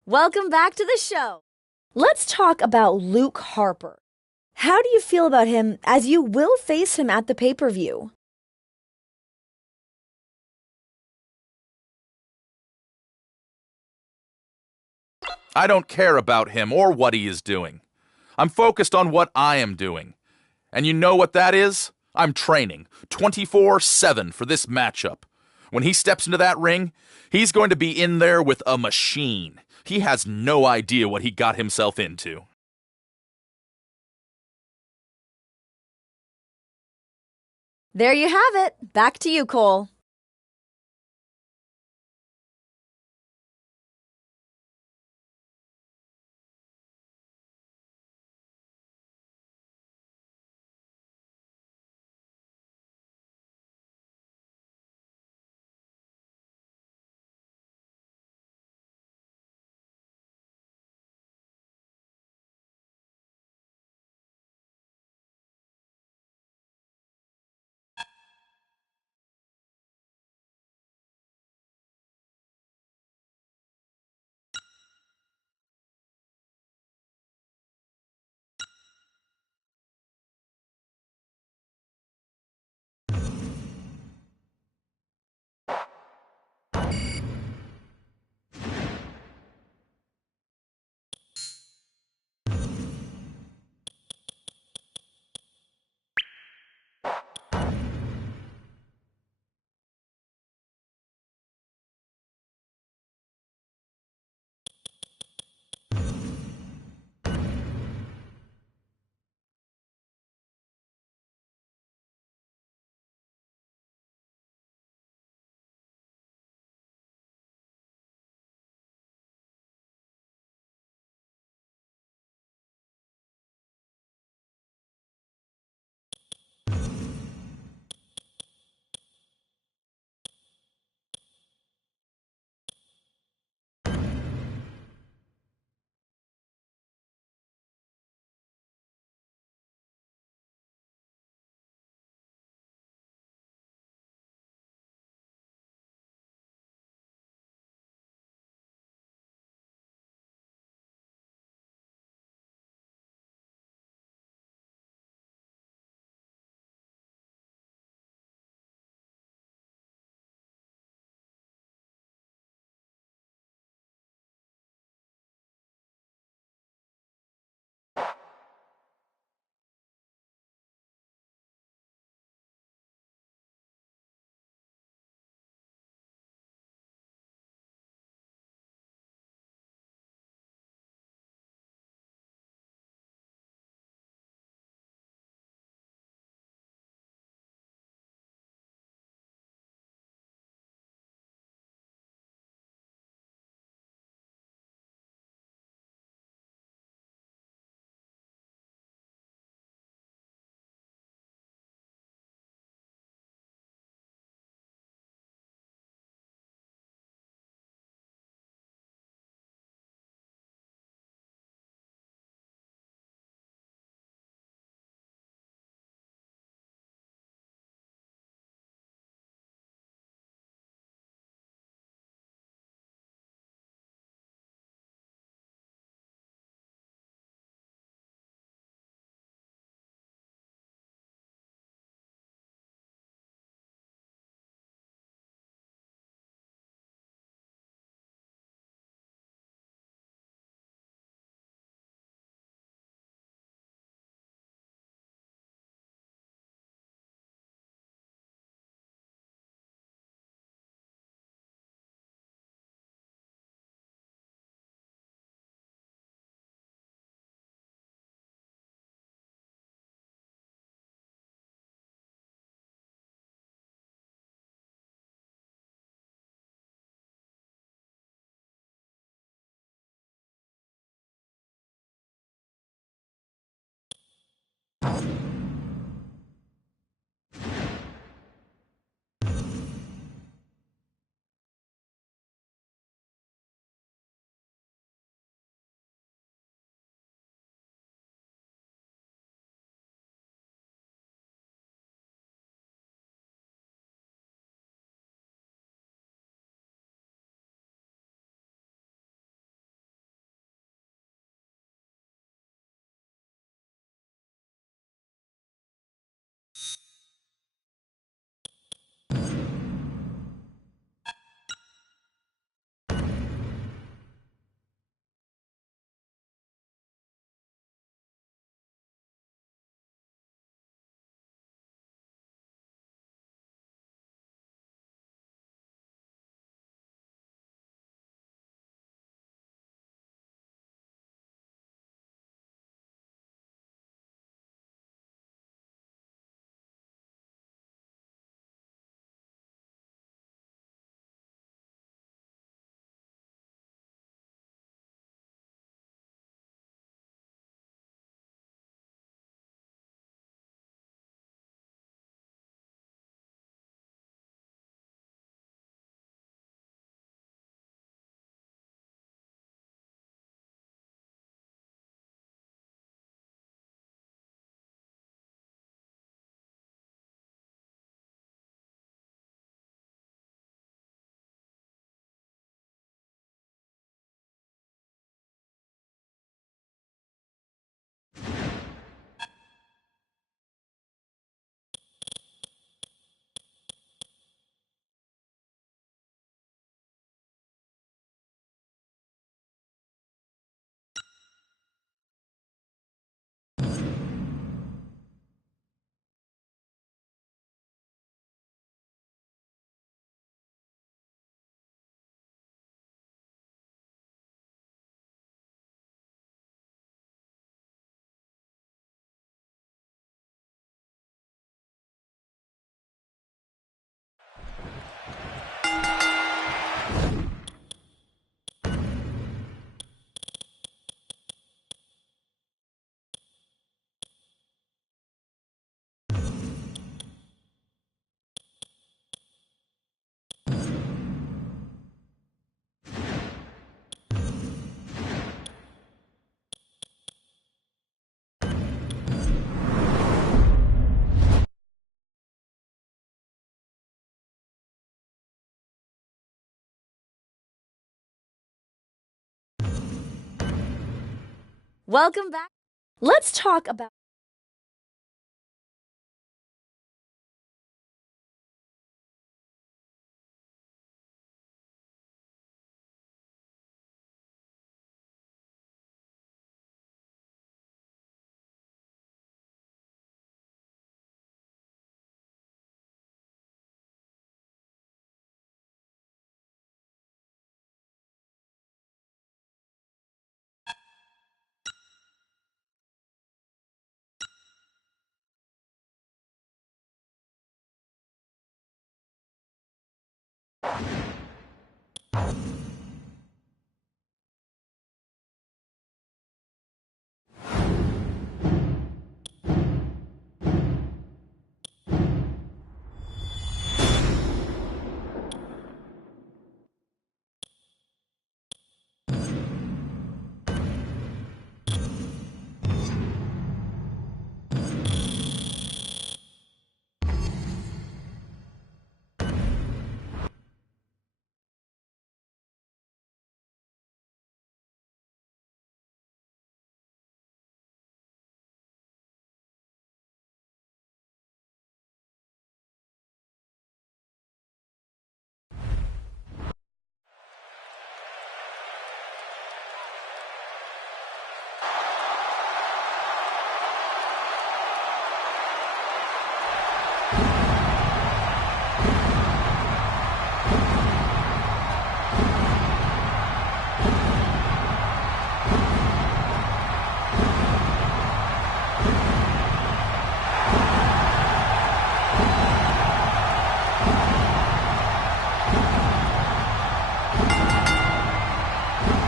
Welcome back to the show. Let's talk about Luke Harper. How do you feel about him, as you will face him at the pay-per-view? I don't care about him or what he is doing. I'm focused on what I am doing. And you know what that is? I'm training 24/7 for this matchup. When he steps into that ring, he's going to be in there with a machine. He has no idea what he got himself into. There you have it. Back to you, Cole. Welcome back. Let's talk about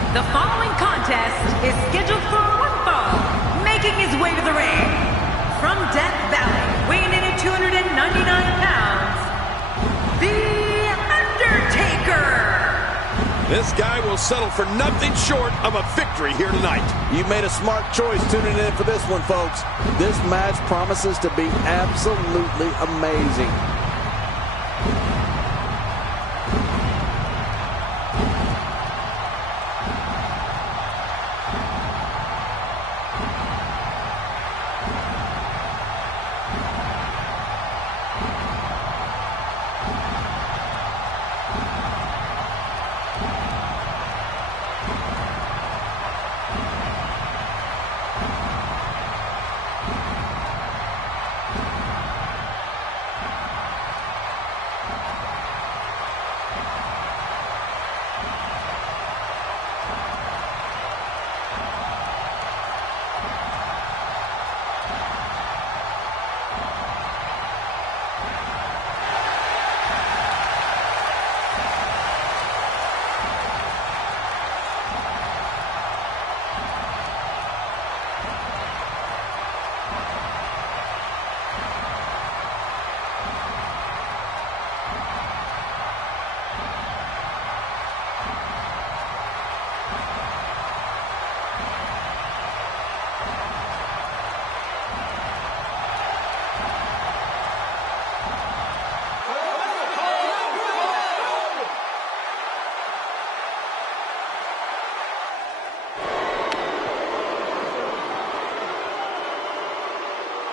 The following contest is scheduled for one fall, making his way to the ring. From Death Valley, weighing in at 299 pounds, The Undertaker. This guy will settle for nothing short of a victory here tonight. You made a smart choice tuning in for this one, folks. This match promises to be absolutely amazing.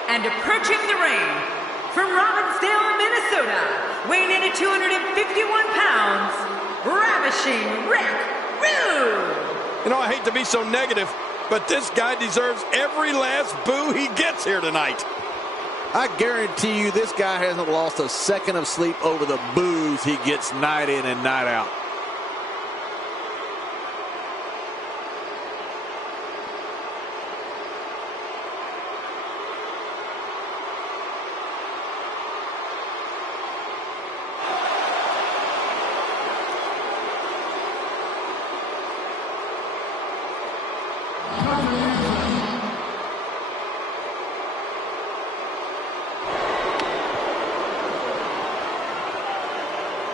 And approaching the ring, from Robbinsdale, Minnesota, weighing in at 251 pounds, Ravishing Rick Rude. You know, I hate to be so negative, but this guy deserves every last boo he gets here tonight. I guarantee you this guy hasn't lost a second of sleep over the boos he gets night in and night out.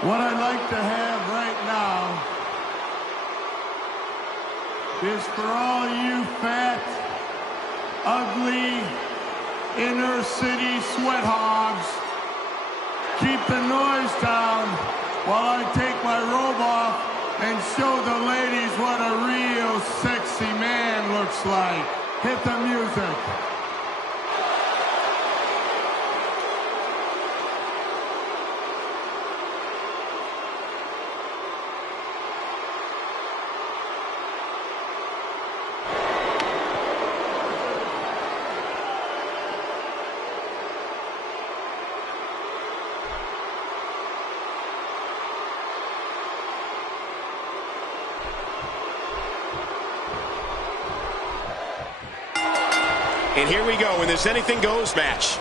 What I'd like to have right now is for all you fat, ugly, inner city sweat hogs, keep the noise down while I take my robe off and show the ladies what a real sexy man looks like. Hit the music. And here we go in this anything goes match.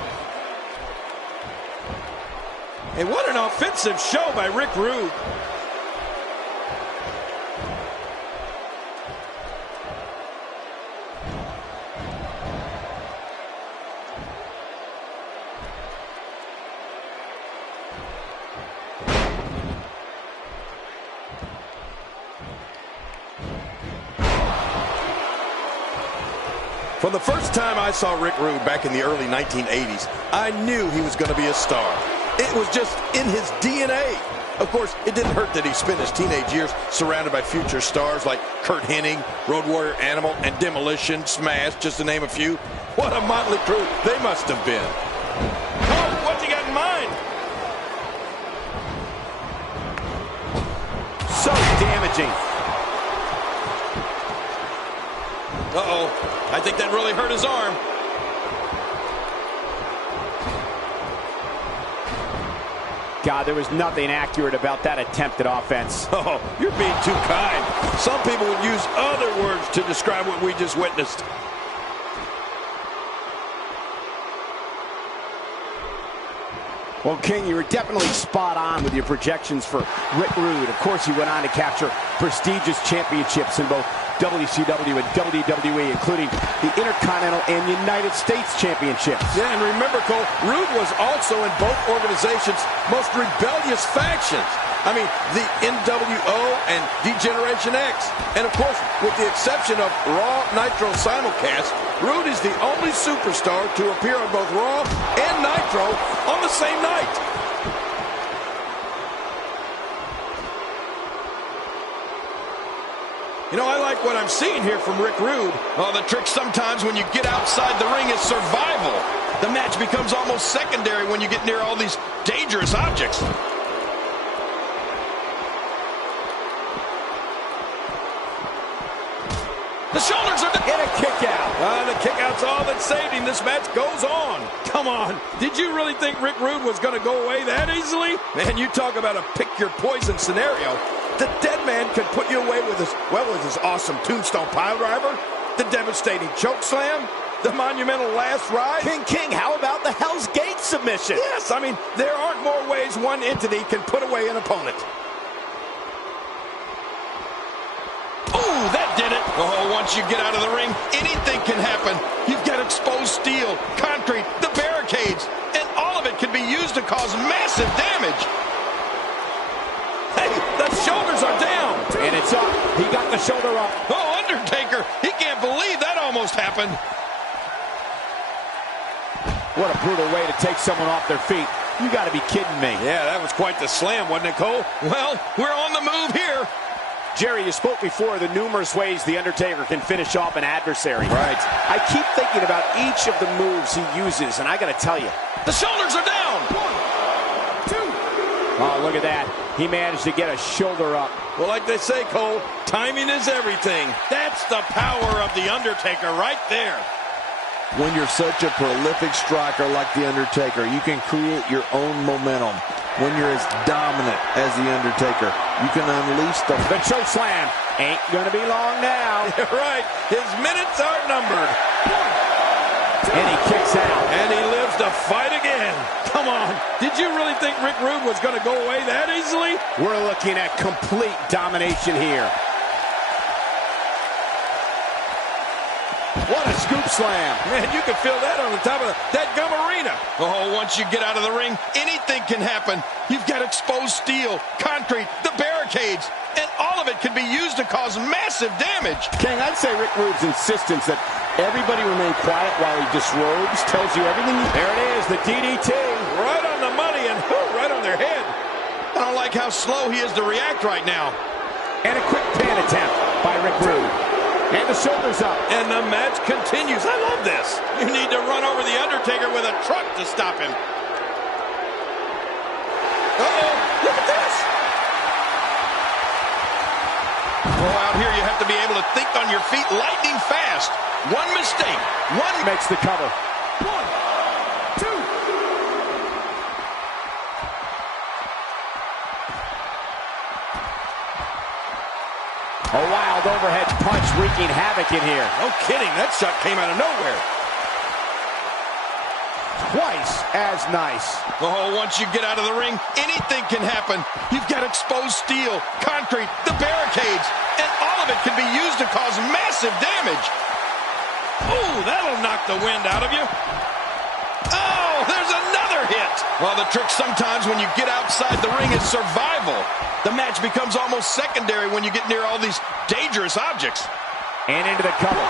And what an offensive show by Rick Rude. From the first time I saw Rick Rude back in the early 1980s, I knew he was going to be a star. It was just in his DNA. Of course, it didn't hurt that he spent his teenage years surrounded by future stars like Kurt Hennig, Road Warrior Animal, and Demolition, Smash, just to name a few. What a motley crew they must have been. Oh, what's he got in mind? So damaging. Uh-oh. I think that really hurt his arm. God, there was nothing accurate about that attempted offense. Oh, you're being too kind. Some people would use other words to describe what we just witnessed. Well, King, you were definitely spot on with your projections for Rick Rude. Of course, he went on to capture prestigious championships in both WCW and WWE, including the Intercontinental and United States Championships. Yeah, and remember, Cole, Rude was also in both organizations' most rebellious factions. I mean, the NWO and D-Generation X. And, of course, with the exception of Raw Nitro simulcast, Rude is the only superstar to appear on both Raw and Nitro on the same night. You know, I like what I'm seeing here from Rick Rude. Oh, the trick sometimes when you get outside the ring is survival. The match becomes almost secondary when you get near all these dangerous objects. The shoulders are down. And a kick out. The kick out's all that saved him. This match goes on. Come on. Did you really think Rick Rude was going to go away that easily? Man, you talk about a pick your poison scenario. The dead man could put you away with his awesome tombstone pile driver, the devastating choke slam, the monumental last ride. King, how about the Hell's Gate submission? Yes, I mean, there aren't more ways one entity can put away an opponent. Oh, that did it. Oh, once you get out of the ring, anything can happen. You've got exposed steel, concrete, the barricades, and all of it can be used to cause massive damage. Hey, the shoulders are down. And it's up. He got the shoulder up. Oh, Undertaker, he can't believe that almost happened. What a brutal way to take someone off their feet. You got to be kidding me. Yeah, that was quite the slam, wasn't it, Cole? Well, we're on the move here. Jerry, you spoke before the numerous ways The Undertaker can finish off an adversary. Right. I keep thinking about each of the moves he uses, and I got to tell you. The shoulders are down. 1, 2. Oh, look at that. He managed to get a shoulder up. Well, like they say, Cole, timing is everything. That's the power of The Undertaker right there. When you're such a prolific striker like The Undertaker, you can create your own momentum. When you're as dominant as The Undertaker, you can unleash the choke slam. Ain't gonna be long now. Right. His minutes are numbered. 1, 2. And he kicks out. And he lives to fight again. Come on. Did you really think Rick Rude was going to go away that easily? We're looking at complete domination here. What a scoop slam. Man, you can feel that on the top of that gum arena. Oh, once you get out of the ring, anything can happen. You've got exposed steel, concrete, the barricades, and all of it can be used to cause massive damage. King, I'd say Rick Rude's insistence that everybody remain quiet while he disrobes tells you everything. There it is, the DDT. Right on the money and right on their head. I don't like how slow he is to react right now. And a quick pin attempt by Rick Rude. And the shoulders up. And the match continues. I love this. You need to run over the Undertaker with a truck to stop him. Uh-oh, look at this. Oh, out here you have to be able to think on your feet lightning fast. One mistake, one makes the cover. 1, 2. A wild overhead punch wreaking havoc in here. No kidding, that shot came out of nowhere. Twice as nice. Oh, once you get out of the ring, anything can happen. You've got exposed steel, concrete, the barricades, and all of it can be used to cause massive damage. Ooh, that'll knock the wind out of you. Oh, there's another hit. Well, the trick sometimes when you get outside the ring is survival. The match becomes almost secondary when you get near all these dangerous objects. And into the cover.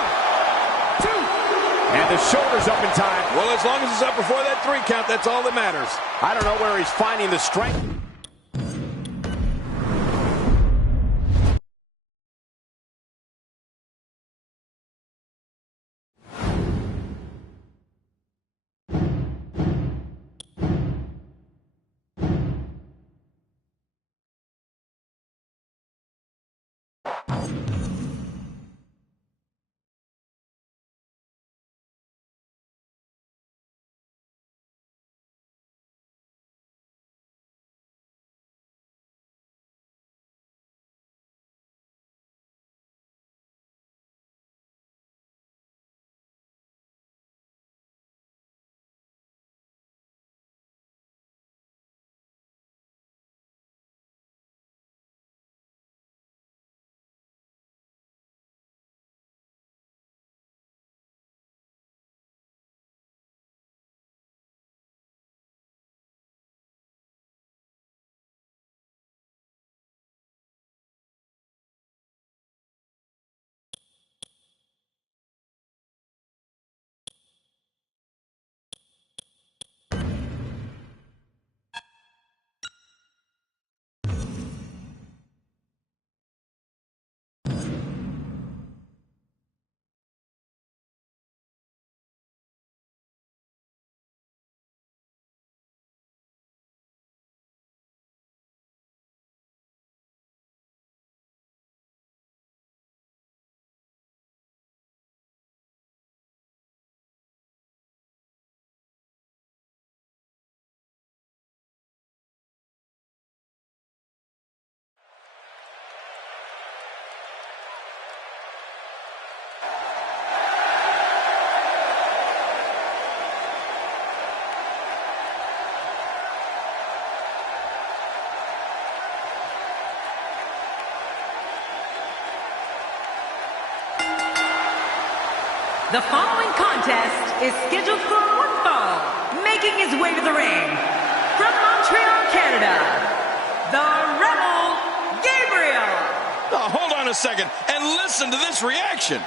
1, 2. And the shoulders up in time. Well, as long as it's up before that 3 count, that's all that matters. I don't know where he's finding the strength. The following contest is scheduled for one fall, making his way to the ring. From Montreal, Canada, the Rebel Gabriel. Oh, hold on a second and listen to this reaction.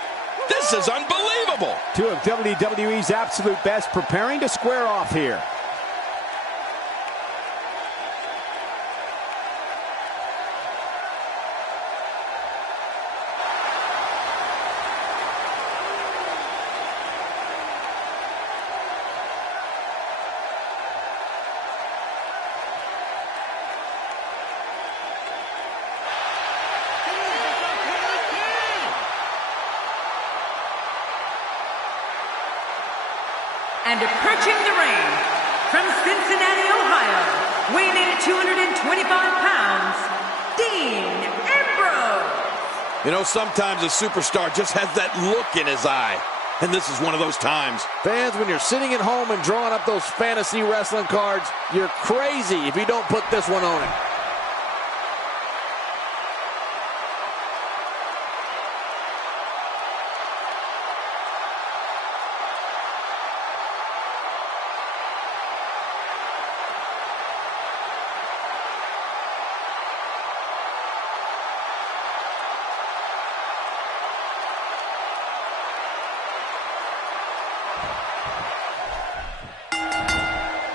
This is unbelievable. Two of WWE's absolute best preparing to square off here. And approaching the ring, from Cincinnati, Ohio, weighing in at 225 pounds, Dean Ambrose. You know, sometimes a superstar just has that look in his eye. And this is one of those times. Fans, when you're sitting at home and drawing up those fantasy wrestling cards, you're crazy if you don't put this one on it.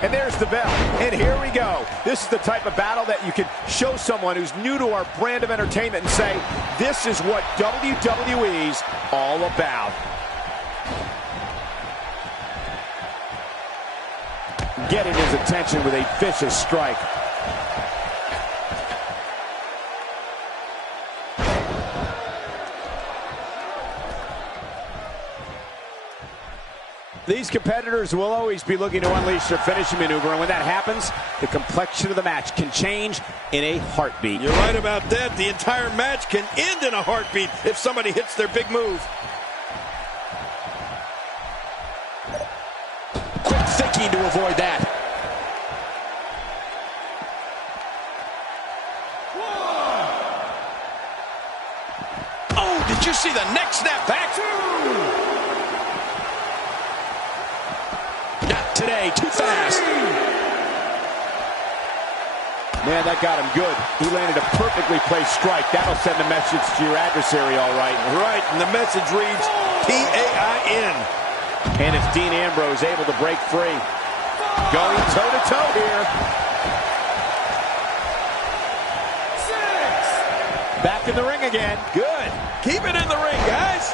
And there's the bell. And here we go. This is the type of battle that you can show someone who's new to our brand of entertainment and say, this is what WWE's all about. Getting his attention with a vicious strike. These competitors will always be looking to unleash their finishing maneuver, and when that happens, the complexion of the match can change in a heartbeat. You're right about that. The entire match can end in a heartbeat if somebody hits their big move. Quick thinking to avoid that. Oh, did you see the neck snap back? Today, too fast. Man, that got him good. He landed a perfectly placed strike. That'll send a message to your adversary, all right. Right, and the message reads P-A-I-N. And it's Dean Ambrose able to break free. Going toe-to-toe here. 6. Back in the ring again. Good. Keep it in the ring, guys.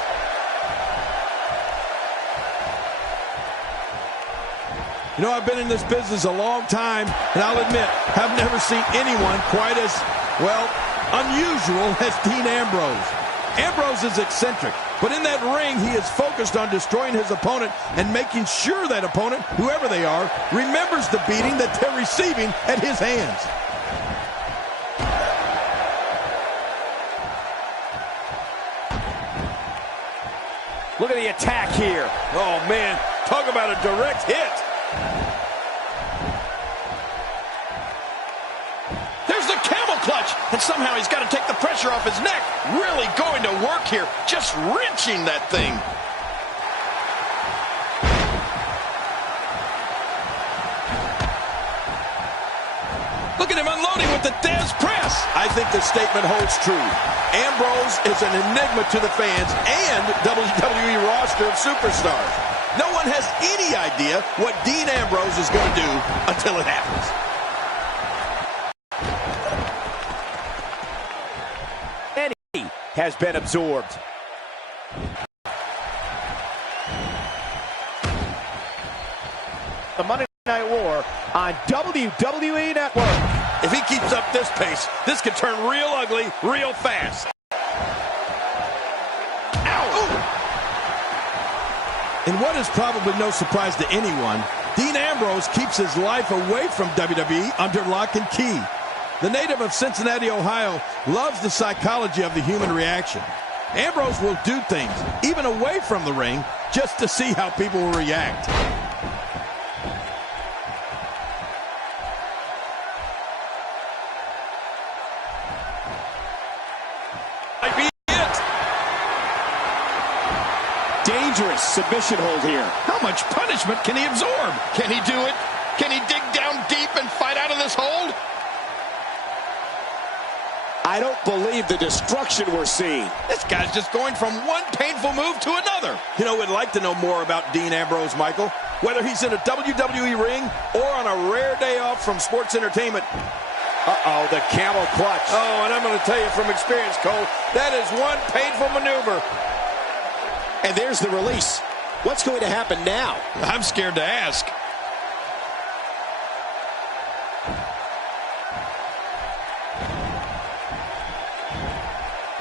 You know, I've been in this business a long time, and I'll admit, I've never seen anyone quite as, well, unusual as Dean Ambrose. Ambrose is eccentric, but in that ring, he is focused on destroying his opponent and making sure that opponent, whoever they are, remembers the beating that they're receiving at his hands. Look at the attack here. Oh, man, talk about a direct hit. There's the camel clutch, and somehow he's got to take the pressure off his neck. Really going to work here, just wrenching that thing. Look at him unloading with the Dez press. I think the statement holds true. Ambrose is an enigma to the fans and WWE roster of superstars. No one has any idea what Dean Ambrose is going to do until it happens. And he has been absorbed. The Monday Night War on WWE Network. If he keeps up this pace, this could turn real ugly real fast. And what is probably no surprise to anyone, Dean Ambrose keeps his life away from WWE under lock and key. The native of Cincinnati, Ohio, loves the psychology of the human reaction. Ambrose will do things, even away from the ring, just to see how people will react. Dangerous submission hold here. How much punishment can he absorb? Can he do it? Can he dig down deep and fight out of this hold? I don't believe the destruction we're seeing. This guy's just going from one painful move to another. You know, we'd like to know more about Dean Ambrose, Michael. Whether he's in a WWE ring or on a rare day off from sports entertainment. Uh-oh, the camel clutch. Oh, and I'm going to tell you from experience, Cole, that is one painful maneuver. And there's the release. What's going to happen now? I'm scared to ask.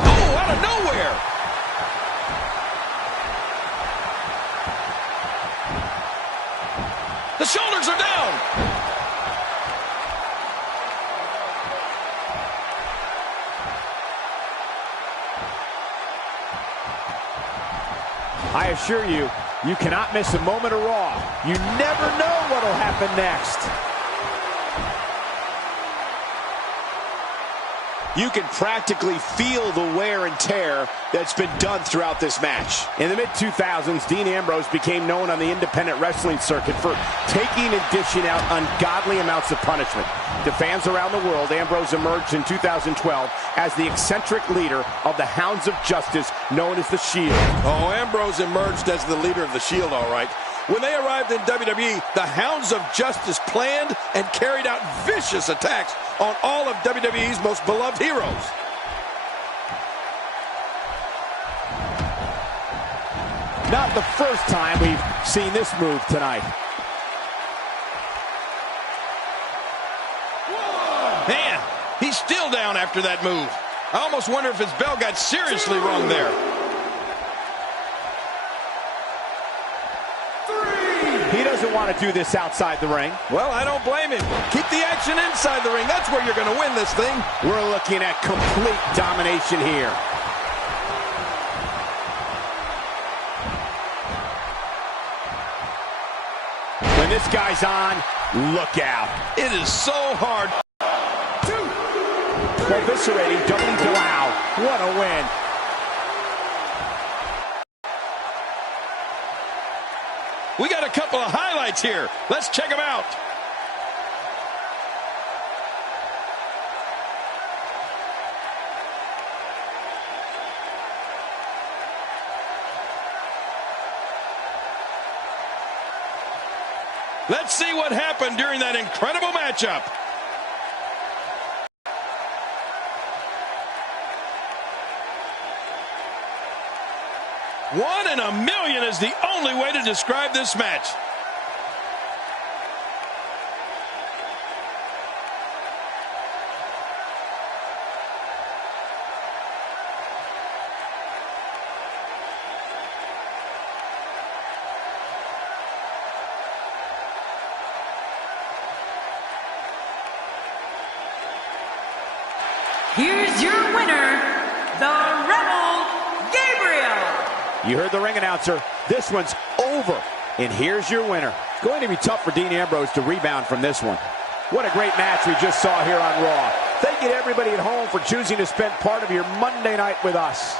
Oh, out of nowhere. The shoulders are down. I assure you, you cannot miss a moment of Raw. You never know what will happen next. You can practically feel the wear and tear that's been done throughout this match. In the mid-2000s, Dean Ambrose became known on the independent wrestling circuit for taking and dishing out ungodly amounts of punishment. To fans around the world, Ambrose emerged in 2012 as the eccentric leader of the Hounds of Justice, known as the Shield. Oh, Ambrose emerged as the leader of the Shield, all right. When they arrived in WWE, the Hounds of Justice planned and carried out vicious attacks on all of WWE's most beloved heroes. Not the first time we've seen this move tonight. Man, he's still down after that move. I almost wonder if his bell got seriously wrong there. He doesn't want to do this outside the ring. Well, I don't blame him. Keep the action inside the ring. That's where you're going to win this thing. We're looking at complete domination here. When this guy's on, look out. It is so hard. Eviscerating WWE. Wow, what a win. We got a couple of highlights here. Let's check them out. Let's see what happened during that incredible matchup. One in a million is the only way to describe this match. Here's your winner, the Rebel Gabriel. You heard the ring announcer. This one's over. And here's your winner. It's going to be tough for Dean Ambrose to rebound from this one. What a great match we just saw here on Raw. Thank you to everybody at home for choosing to spend part of your Monday night with us.